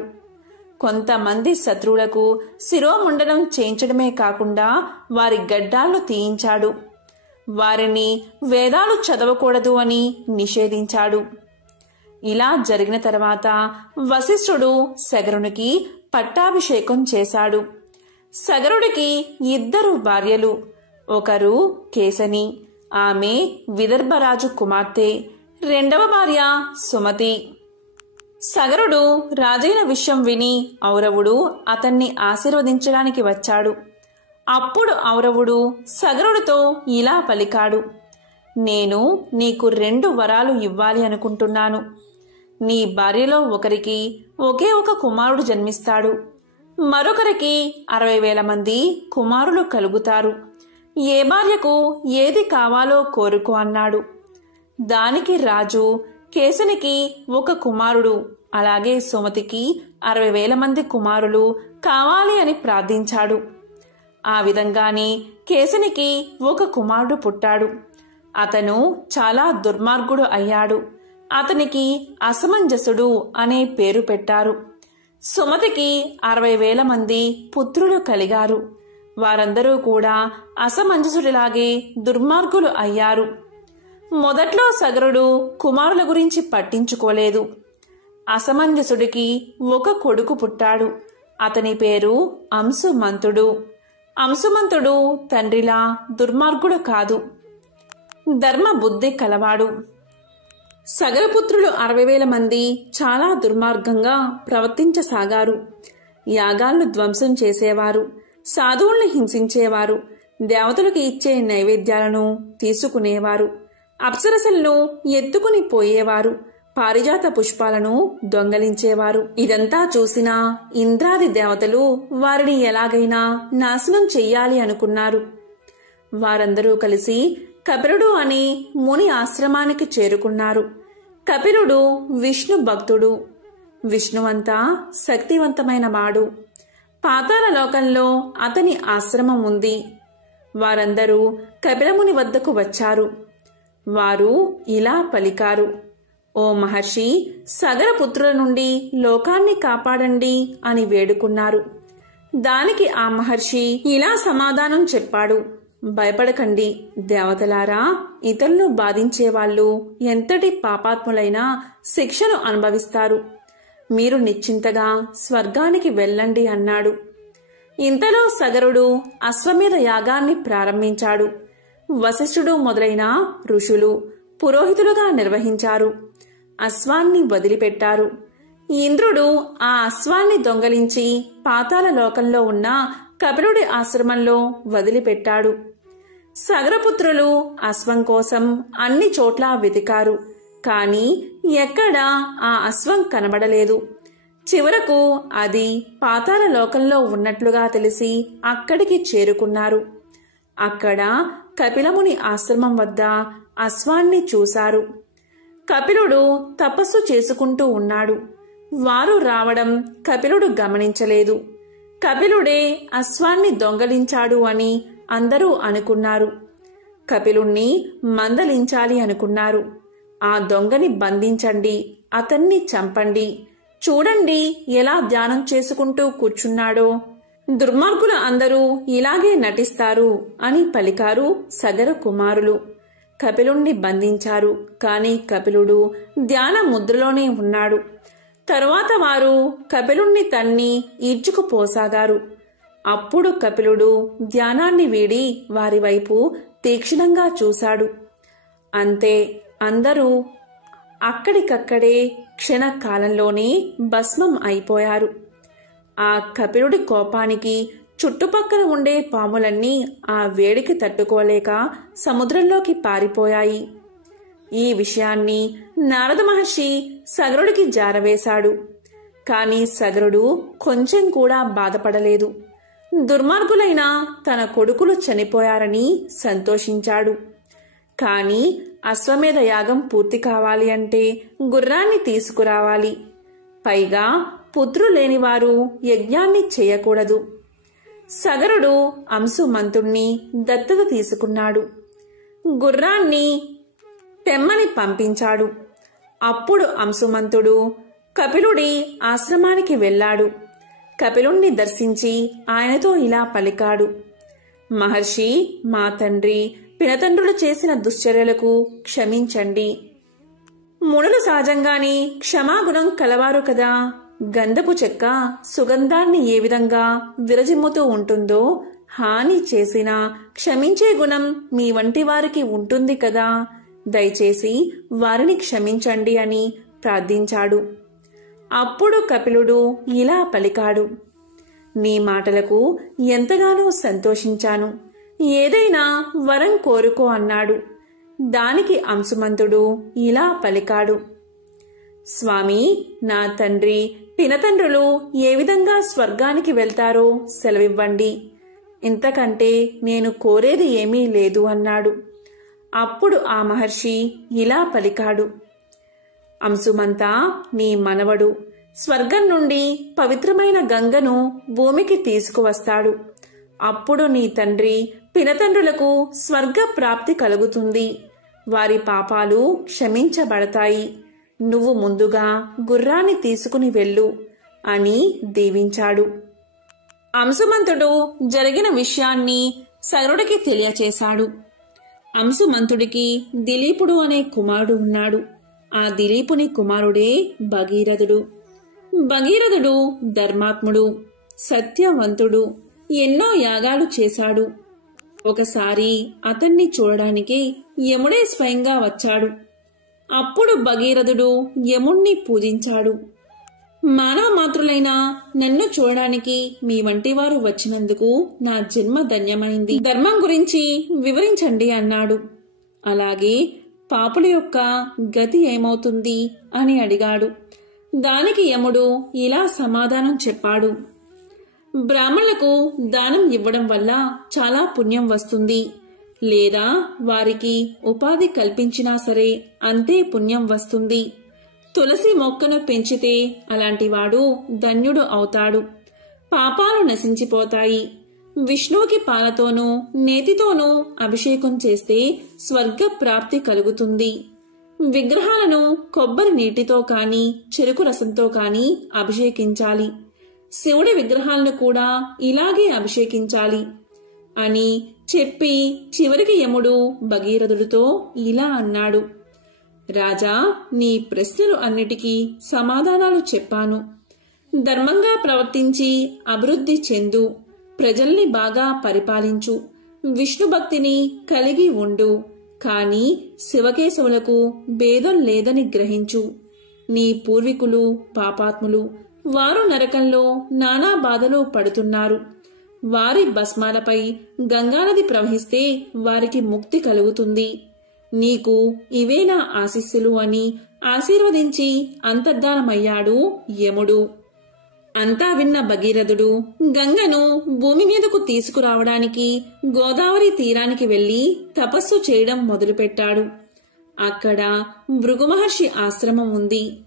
కొంతమంది శత్రువులకు శిరోముండనం చేయించడమే కాకుండా వారి గడ్డాలను తీయించాడు. వారిని వేదాలు చదవకూడదు అని నిషేధించాడు. ఇలా జరిగిన తర్వాత వశిష్ఠుడు సగరునికి పట్టాభిషేకం చేశాడు. సగరుడికి 2 భార్యలు. ఒకరు కేశని, ఆమె విదర్భరాజు కుమార్తె. 2వ భార్య సుమతి. సగరుడు రాజైన విషయం విని ఔరవుడు అతన్ని ఆశీర్వదించడానికి వచ్చాడు. అప్పుడు ఔరవుడు సగరుడితో ఇలా పలికాడు, నేను నీకు 2 వరాలు ఇవ్వాలి అనుకుంటున్నాను. నీ భార్యలో ఒకరికి ఒకే ఒక కుమారుడు జన్మిస్తాడు. మరొకరికి 60,000 మంది కుమారులు కలుగుతారు. ఏ భార్యకు ఏది కావాలో కోరుకో అన్నాడు. దానికి రాజు కేశనికి ఒక కుమారుడు, అలాగే సుమతికి 60,000 మంది కుమారులు కావాలి అని ప్రార్థించాడు. ఆ విధంగానే కేశనికి ఒక కుమారుడు పుట్టాడు. అతను చాలా దుర్మార్గుడు అయ్యాడు. అతనికి అసమంజసుడు అనే పేరు పెట్టారు. సుమతికి 60,000 మంది పుత్రులు కలిగారు. వారందరూ కూడా అసమంజసుడిలాగే దుర్మార్గులు అయ్యారు. మొదట్లో సగరుడు కుమారుల గురించి పట్టించుకోలేదు. అసమంజసుడికి ఒక కొడుకు పుట్టాడు. అతని పేరు అంశుమంతుడు. అంశుమంతుడు తండ్రిలా దుర్మార్గుడు కాదు, ధర్మ బుద్ధి కలవాడు. సగరపుత్రులు 60,000 మంది చాలా దుర్మార్గంగా ప్రవర్తించసాగారు. యాగాలను ధ్వంసం చేసేవారు, సాధువుల్ని హింసించేవారు, దేవతలకు ఇచ్చే నైవేద్యాలను తీసుకునేవారు, అప్సరసలను ఎత్తుకుని పోయేవారు, పారిజాత పుష్పాలను దొంగలించేవారు. ఇదంతా చూసిన ఇంద్రాది దేవతలు వారిని ఎలాగైనా నాశనం చెయ్యాలి అనుకున్నారు. వారందరూ కలిసి కపిలుడు అనే ముని ఆశ్రమానికి చేరుకున్నారు. కపిలుడు విష్ణు భక్తుడు. విష్ణువంతా శక్తివంతమైన వాడు. పాతాళ లోకంలో అతని ఆశ్రమం ఉంది. వారందరూ కపిలముని వద్దకు వచ్చారు. వారు ఇలా పలికారు, ఓ మహర్షి, సగరపుత్రుల నుండి లోకాన్ని కాపాడండి అని వేడుకున్నారు. దానికి ఆ మహర్షి ఇలా సమాధానం చెప్పాడు, భయపడకండి దేవతలారా, ఇతరులను బాధించేవాళ్ళు ఎంతటి పాపాత్ములైనా శిక్షను అనుభవిస్తారు. మీరు నిశ్చింతగా స్వర్గానికి వెళ్ళండి అన్నాడు. ఇంతలో సగరుడు అశ్వమేధ యాగాన్ని ప్రారంభించాడు. వశిష్ఠుడు మొదలైన ఋషులు పురోహితులుగా నిర్వహించారు. అశ్వాన్ని వదిలిపెట్టారు. ఇంద్రుడు ఆ అశ్వాన్ని దొంగలించి పాతాళ లోకంలో ఉన్న కపిలుడి ఆశ్రమంలో వదిలిపెట్టాడు. సగరపుత్రులు అశ్వం కోసం అన్ని చోట్ల వెతికారు. కాని ఎక్కడా ఆ అశ్వం కనబడలేదు. చివరకు అది పాతాళ లోకంలో ఉన్నట్లుగా తెలిసి అక్కడికి చేరుకున్నారు. అక్కడ కపిలముని ఆశ్రమం వద్ద అశ్వాన్ని చూశారు. కపిలుడు తపస్సు చేసుకుంటూ ఉన్నాడు. వారు రావడం కపిలుడు గమనించలేదు. కపిలుడే అశ్వాన్ని దొంగలించాడు అని అందరూ అనుకున్నారు. కపిలుణ్ణి మందలించాలి అనుకున్నారు. ఆ దొంగని బంధించండి, అతన్ని చంపండి, చూడండి ఎలా ధ్యానం చేసుకుంటూ కూర్చున్నాడో. దుర్మార్గుల అందరూ ఇలాగే నటిస్తారు అని పలికారు సగర కుమారులు. కపిలుణ్ణి బంధించారు. కాని కపిలుడు ధ్యాన ముద్రలోనే ఉన్నాడు. తరువాత వారు కపిలుణ్ణి తన్ని ఈడ్చుకుపోసాగారు. అప్పుడు కపిలుడు ధ్యానాన్ని వీడి వారి వైపు తీక్షణంగా చూశాడు. అంతే, అందరూ అక్కడికక్కడే క్షణకాలంలోనే భస్మం అయిపోయారు. ఆ కపిలుడి కోపానికి చుట్టుపక్కల ఉండే పాములన్నీ ఆ వేడికి తట్టుకోలేక సముద్రంలోకి పారిపోయాయి. ఈ విషయాన్ని నారద మహర్షి సగరుడికి జారవేశాడు. కాని సగరుడు కొంచెం కూడా బాధపడలేదు. దుర్మార్గులైన తన కొడుకులు చనిపోయారని సంతోషించాడు. కాని అశ్వమేధ యాగం పూర్తి కావాలి అంటే గుర్రాన్ని తీసుకురావాలి. పైగా పుత్రులేనివారు యజ్ఞాన్ని చేయకూడదు. సగరుడు అంశుమంతుణ్ణి దత్తత తీసుకున్నాడు. గుర్రాన్ని తెమ్మని పంపించాడు. అప్పుడు అంశుమంతుడు కపిలుడి ఆశ్రమానికి వెళ్ళాడు. కపిలుణ్ణి దర్శించి ఆయనతో ఇలా పలికాడు. మహర్షి, మా తండ్రి పినతండ్రులు చేసిన దుశ్చర్యలకు క్షమించండి. మునులు సహజంగానే క్షమాగుణం కలవారు కదా. గంధపు చెక్క సుగంధాన్ని ఏ విధంగా విరజిమ్ముతూ ఉంటుందో, హాని చేసినా క్షమించే గుణం మీ వంటి వారికి ఉంటుంది కదా. దయచేసి వారిని క్షమించండి అని ప్రార్థించాడు. అప్పుడు కపిలుడు ఇలా పలికాడు. నీ మాటలకు ఎంతగానో సంతోషించాను. ఏదైనా వరం కోరుకో అన్నాడు. దానికి అంశుమంతుడు ఇలా పలికాడు. స్వామి, నా తండ్రి పినతండ్రులు ఏ విధంగా స్వర్గానికి వెళ్తారో సెలవివ్వండి. ఇంతకంటే నేను కోరేది ఏమీ లేదు అన్నాడు. అప్పుడు ఆ మహర్షి ఇలా పలికాడు. అంశుమంతా, నీ మనవడు స్వర్గం నుండి పవిత్రమైన గంగను భూమికి తీసుకువస్తాడు. అప్పుడు నీ తండ్రి పినతండ్రులకు స్వర్గ ప్రాప్తి కలుగుతుంది. వారి పాపాలు క్షమించబడతాయి. నువ్వు ముందుగా గుర్రాన్ని తీసుకుని వెళ్ళు అని దీవించాడు. అంశుమంతుడు జరిగిన విషయాన్ని సగరుడికి తెలియచేశాడు. అంశుమంతుడికి దిలీపుడు అనే కుమారుడు ఉన్నాడు. ఆ దిలీపుని కుమారుడే భగీరథుడు. భగీరథుడు ధర్మాత్ముడు, సత్యవంతుడు, ఎన్నో యాగాలు చేశాడు. ఒకసారి అతన్ని చూడడానికి యముడే స్వయంగా వచ్చాడు. అప్పుడు భగీరథుడు యముణ్ణి పూజించాడు. మానవ మాతృలైన నన్ను చూడడానికి మీ వంటి వారు వచ్చినందుకు నా జన్మ ధన్యమైంది. ధర్మం గురించి వివరించండి అన్నాడు. అలాగే పాపుల యొక్క గతి ఏమవుతుంది అని అడిగాడు. దానికి యముడు ఇలా సమాధానం చెప్పాడు. బ్రాహ్మణులకు దానం ఇవ్వడం వల్ల చాలా పుణ్యం వస్తుంది. లేదా వారికి ఉపాధి కల్పించినా సరే అంతే పుణ్యం వస్తుంది. తులసి మొక్కను పెంచితే అలాంటివాడు ధన్యుడు అవుతాడు. పాపాలు నశించిపోతాయి. విష్ణువుకి పాలతోనూ నేతితోనూ అభిషేకం చేస్తే స్వర్గ ప్రాప్తి కలుగుతుంది. విగ్రహాలను కొబ్బరి నీటితో కాని చెరుకు రసంతో కాని అభిషేకించాలి. శివుడి విగ్రహాలను కూడా ఇలాగే అభిషేకించాలి. అని చెప్పి చివరికి యముడు భగీరథుడితో ఇలా అన్నాడు. రాజా, నీ ప్రశ్నలు అన్నిటికీ సమాధానాలు చెప్పాను. ధర్మంగా ప్రవర్తించి అభివృద్ధి చెందు, ప్రజల్ని బాగా పరిపాలించు, విష్ణు భక్తిని కలిగి ఉండు. కాని శివకేశవులకు భేదం లేదని గ్రహించు. నీ పూర్వీకులు పాపాత్ములు, వారు నరకంలో నానా బాధలు పడుతున్నారు. వారి భస్మాలపై గంగానది ప్రవహిస్తే వారికి ముక్తి కలుగుతుంది. నీకు ఇవే నా ఆశీస్సులు అని ఆశీర్వదించి అంతర్ధానమయ్యాడు యముడు. అంతా విన్న భగీరథుడు గంగను భూమి మీదకు తీసుకురావడానికి గోదావరి తీరానికి వెళ్లి తపస్సు చేయడం మొదలుపెట్టాడు. అక్కడ భృగు మహర్షి ఆశ్రమం ఉంది.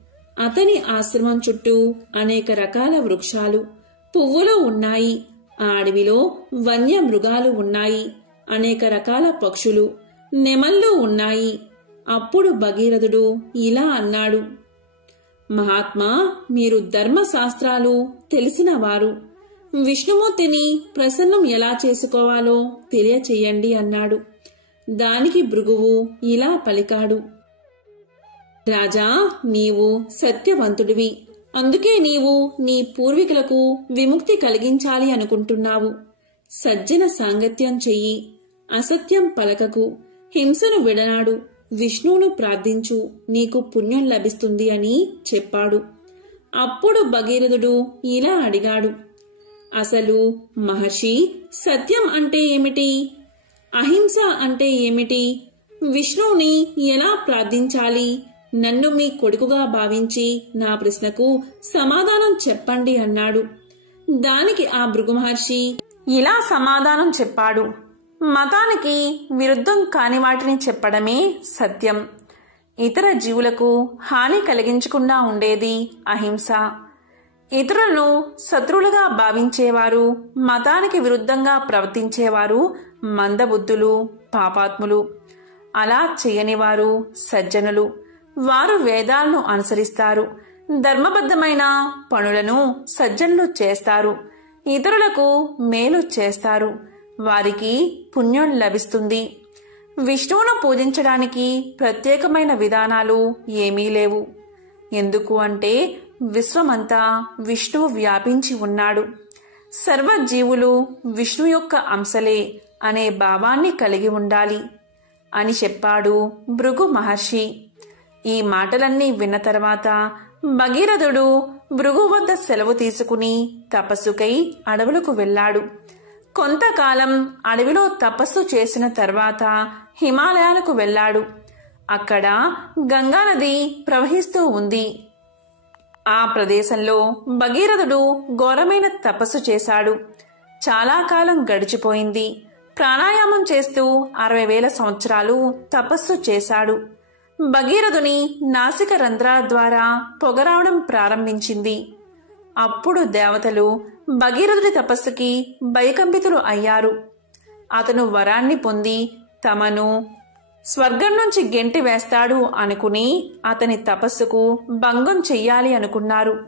అతని ఆశ్రమం చుట్టూ అనేక రకాల వృక్షాలు, పువ్వులు ఉన్నాయి. ఆ అడవిలో వన్య మృగాలు ఉన్నాయి. అనేక రకాల పక్షులు, నెమళ్ళు ఉన్నాయి. అప్పుడు భగీరథుడు ఇలా అన్నాడు. మహాత్మా, మీరు ధర్మశాస్త్రాలు తెలిసినవారు. విష్ణుమూర్తిని ప్రసన్నం ఎలా చేసుకోవాలో తెలియచేయండి అన్నాడు. దానికి భృగువు ఇలా పలికాడు. రాజా, నీవు సత్యవంతుడివి. అందుకే నీవు నీ పూర్వీకులకు విముక్తి కలిగించాలి అనుకుంటున్నావు. సజ్జన సాంగత్యం చెయ్యి, అసత్యం పలకకు, హింసను విడనాడు, విష్ణువును ప్రార్థించు, నీకు పుణ్యం లభిస్తుంది అని చెప్పాడు. అప్పుడు భగీరథుడు ఇలా అడిగాడు. అసలు మహర్షి, సత్యం అంటే ఏమిటి? అహింస అంటే ఏమిటి? విష్ణువుని ఎలా ప్రార్థించాలి? నన్ను మీ కొడుకుగా భావించి నా ప్రశ్నకు సమాధానం చెప్పండి అన్నాడు. దానికి ఆ భృగు మహర్షి ఇలా సమాధానం చెప్పాడు. మతానికి విరుద్ధం కాని వాటిని చెప్పడమే సత్యం. ఇతర జీవులకు హాని కలిగించకుండా ఉండేది అహింస. ఇతరులను శత్రువులుగా భావించేవారు, మతానికి విరుద్ధంగా ప్రవర్తించేవారు మందబుద్ధులు, పాపాత్ములు. అలా చేయనివారు సజ్జనులు. వారు వేదాలను అనుసరిస్తారు. ధర్మబద్ధమైన పనులను సజ్జనులు చేస్తారు. ఇతరులకు మేలు చేస్తారు. వారికి పుణ్యం లభిస్తుంది. విష్ణువును పూజించడానికి ప్రత్యేకమైన విధానాలు ఏమీ లేవు. ఎందుకు అంటే విశ్వమంతా విష్ణువు వ్యాపించి ఉన్నాడు. సర్వజీవులు విష్ణు యొక్క అంశలే అనే భావాన్ని కలిగి ఉండాలి అని చెప్పాడు భృగు మహర్షి. ఈ మాటలన్నీ విన్న తర్వాత భగీరథుడు భృగు వద్ద సెలవు తీసుకుని తపస్సుకై అడవులకు వెళ్ళాడు. కొంతకాలం అడవిలో తపస్సు చేసిన తర్వాత హిమాలయాలకు వెళ్ళాడు. అక్కడ గంగానది ప్రవహిస్తూ ఉంది. ఆ ప్రదేశంలో భగీరథుడు ఘోరమైన తపస్సు చేశాడు. చాలా కాలం గడిచిపోయింది. ప్రాణాయామం చేస్తూ 60,000 సంవత్సరాలు తపస్సు చేశాడు. భగీరథుని నాసిక రంధ్రాల ద్వారా పొగరావడం ప్రారంభించింది. అప్పుడు దేవతలు భగీరథుడి తపస్సుకి భయకంపితులు అయ్యారు. అతను వరాన్ని పొంది తమను స్వర్గం నుంచి గెంటి వేస్తాడు అనుకుని అతని తపస్సుకు భంగం చెయ్యాలి అనుకున్నారు.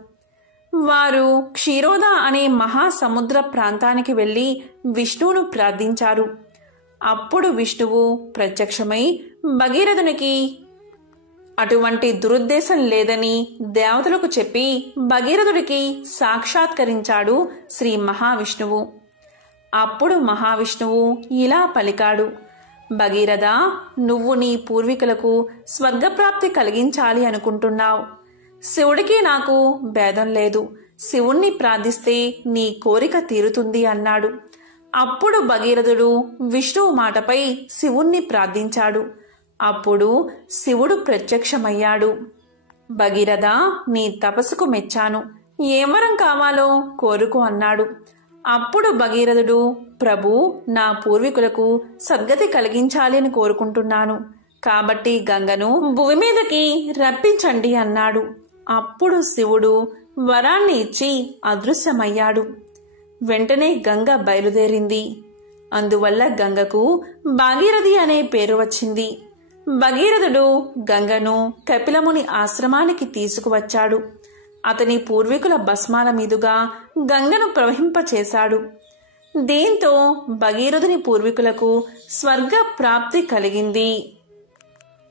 వారు క్షీరోద అనే మహాసముద్ర ప్రాంతానికి వెళ్లి విష్ణువును ప్రార్థించారు. అప్పుడు విష్ణువు ప్రత్యక్షమై భగీరథునికి అటువంటి దురుద్దేశం లేదని దేవతలకు చెప్పి భగీరథుడికి సాక్షాత్కరించాడు శ్రీ మహావిష్ణువు. అప్పుడు మహావిష్ణువు ఇలా పలికాడు. భగీరథ, నువ్వు నీ పూర్వీకులకు స్వర్గప్రాప్తి కలిగించాలి అనుకుంటున్నావు. శివుడికి నాకు భేదం లేదు. శివుణ్ణి ప్రార్థిస్తే నీ కోరిక తీరుతుంది అన్నాడు. అప్పుడు భగీరథుడు విష్ణువు మాటపై శివుణ్ణి ప్రార్థించాడు. అప్పుడు శివుడు ప్రత్యక్షమయ్యాడు. భగీరథ, నీ తపస్సుకు మెచ్చాను. ఏ వరం కావాలో కోరుకో అన్నాడు. అప్పుడు భగీరథుడు, ప్రభు, నా పూర్వీకులకు సద్గతి కలిగించాలి అని కోరుకుంటున్నాను. కాబట్టి గంగను భూమి మీదకి రప్పించండి అన్నాడు. అప్పుడు శివుడు వరాన్ని ఇచ్చి అదృశ్యమయ్యాడు. వెంటనే గంగ బయలుదేరింది. అందువల్ల గంగకు భాగీరథి అనే పేరు వచ్చింది. భగీరథుడు గంగను కపిలముని ఆశ్రమానికి దీంతో భగీరథుని పూర్వీకులకు స్వర్గ ప్రాప్తి కలిగింది.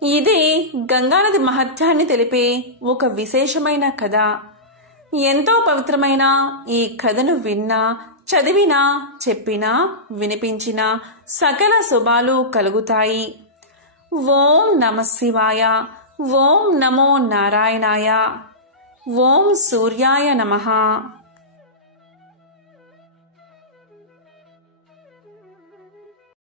ఇదే గంగానది మహత్యాన్ని తెలిపే ఒక విశేషమైన కథ. ఎంతో పవిత్రమైన ఈ కథను విన్నా, చదివినా, చెప్పినా, వినిపించినా సకల శుభాలు కలుగుతాయి. ఓం నమః శివాయ. ఓం నమో నారాయణాయ. ఓం సూర్యాయ నమః.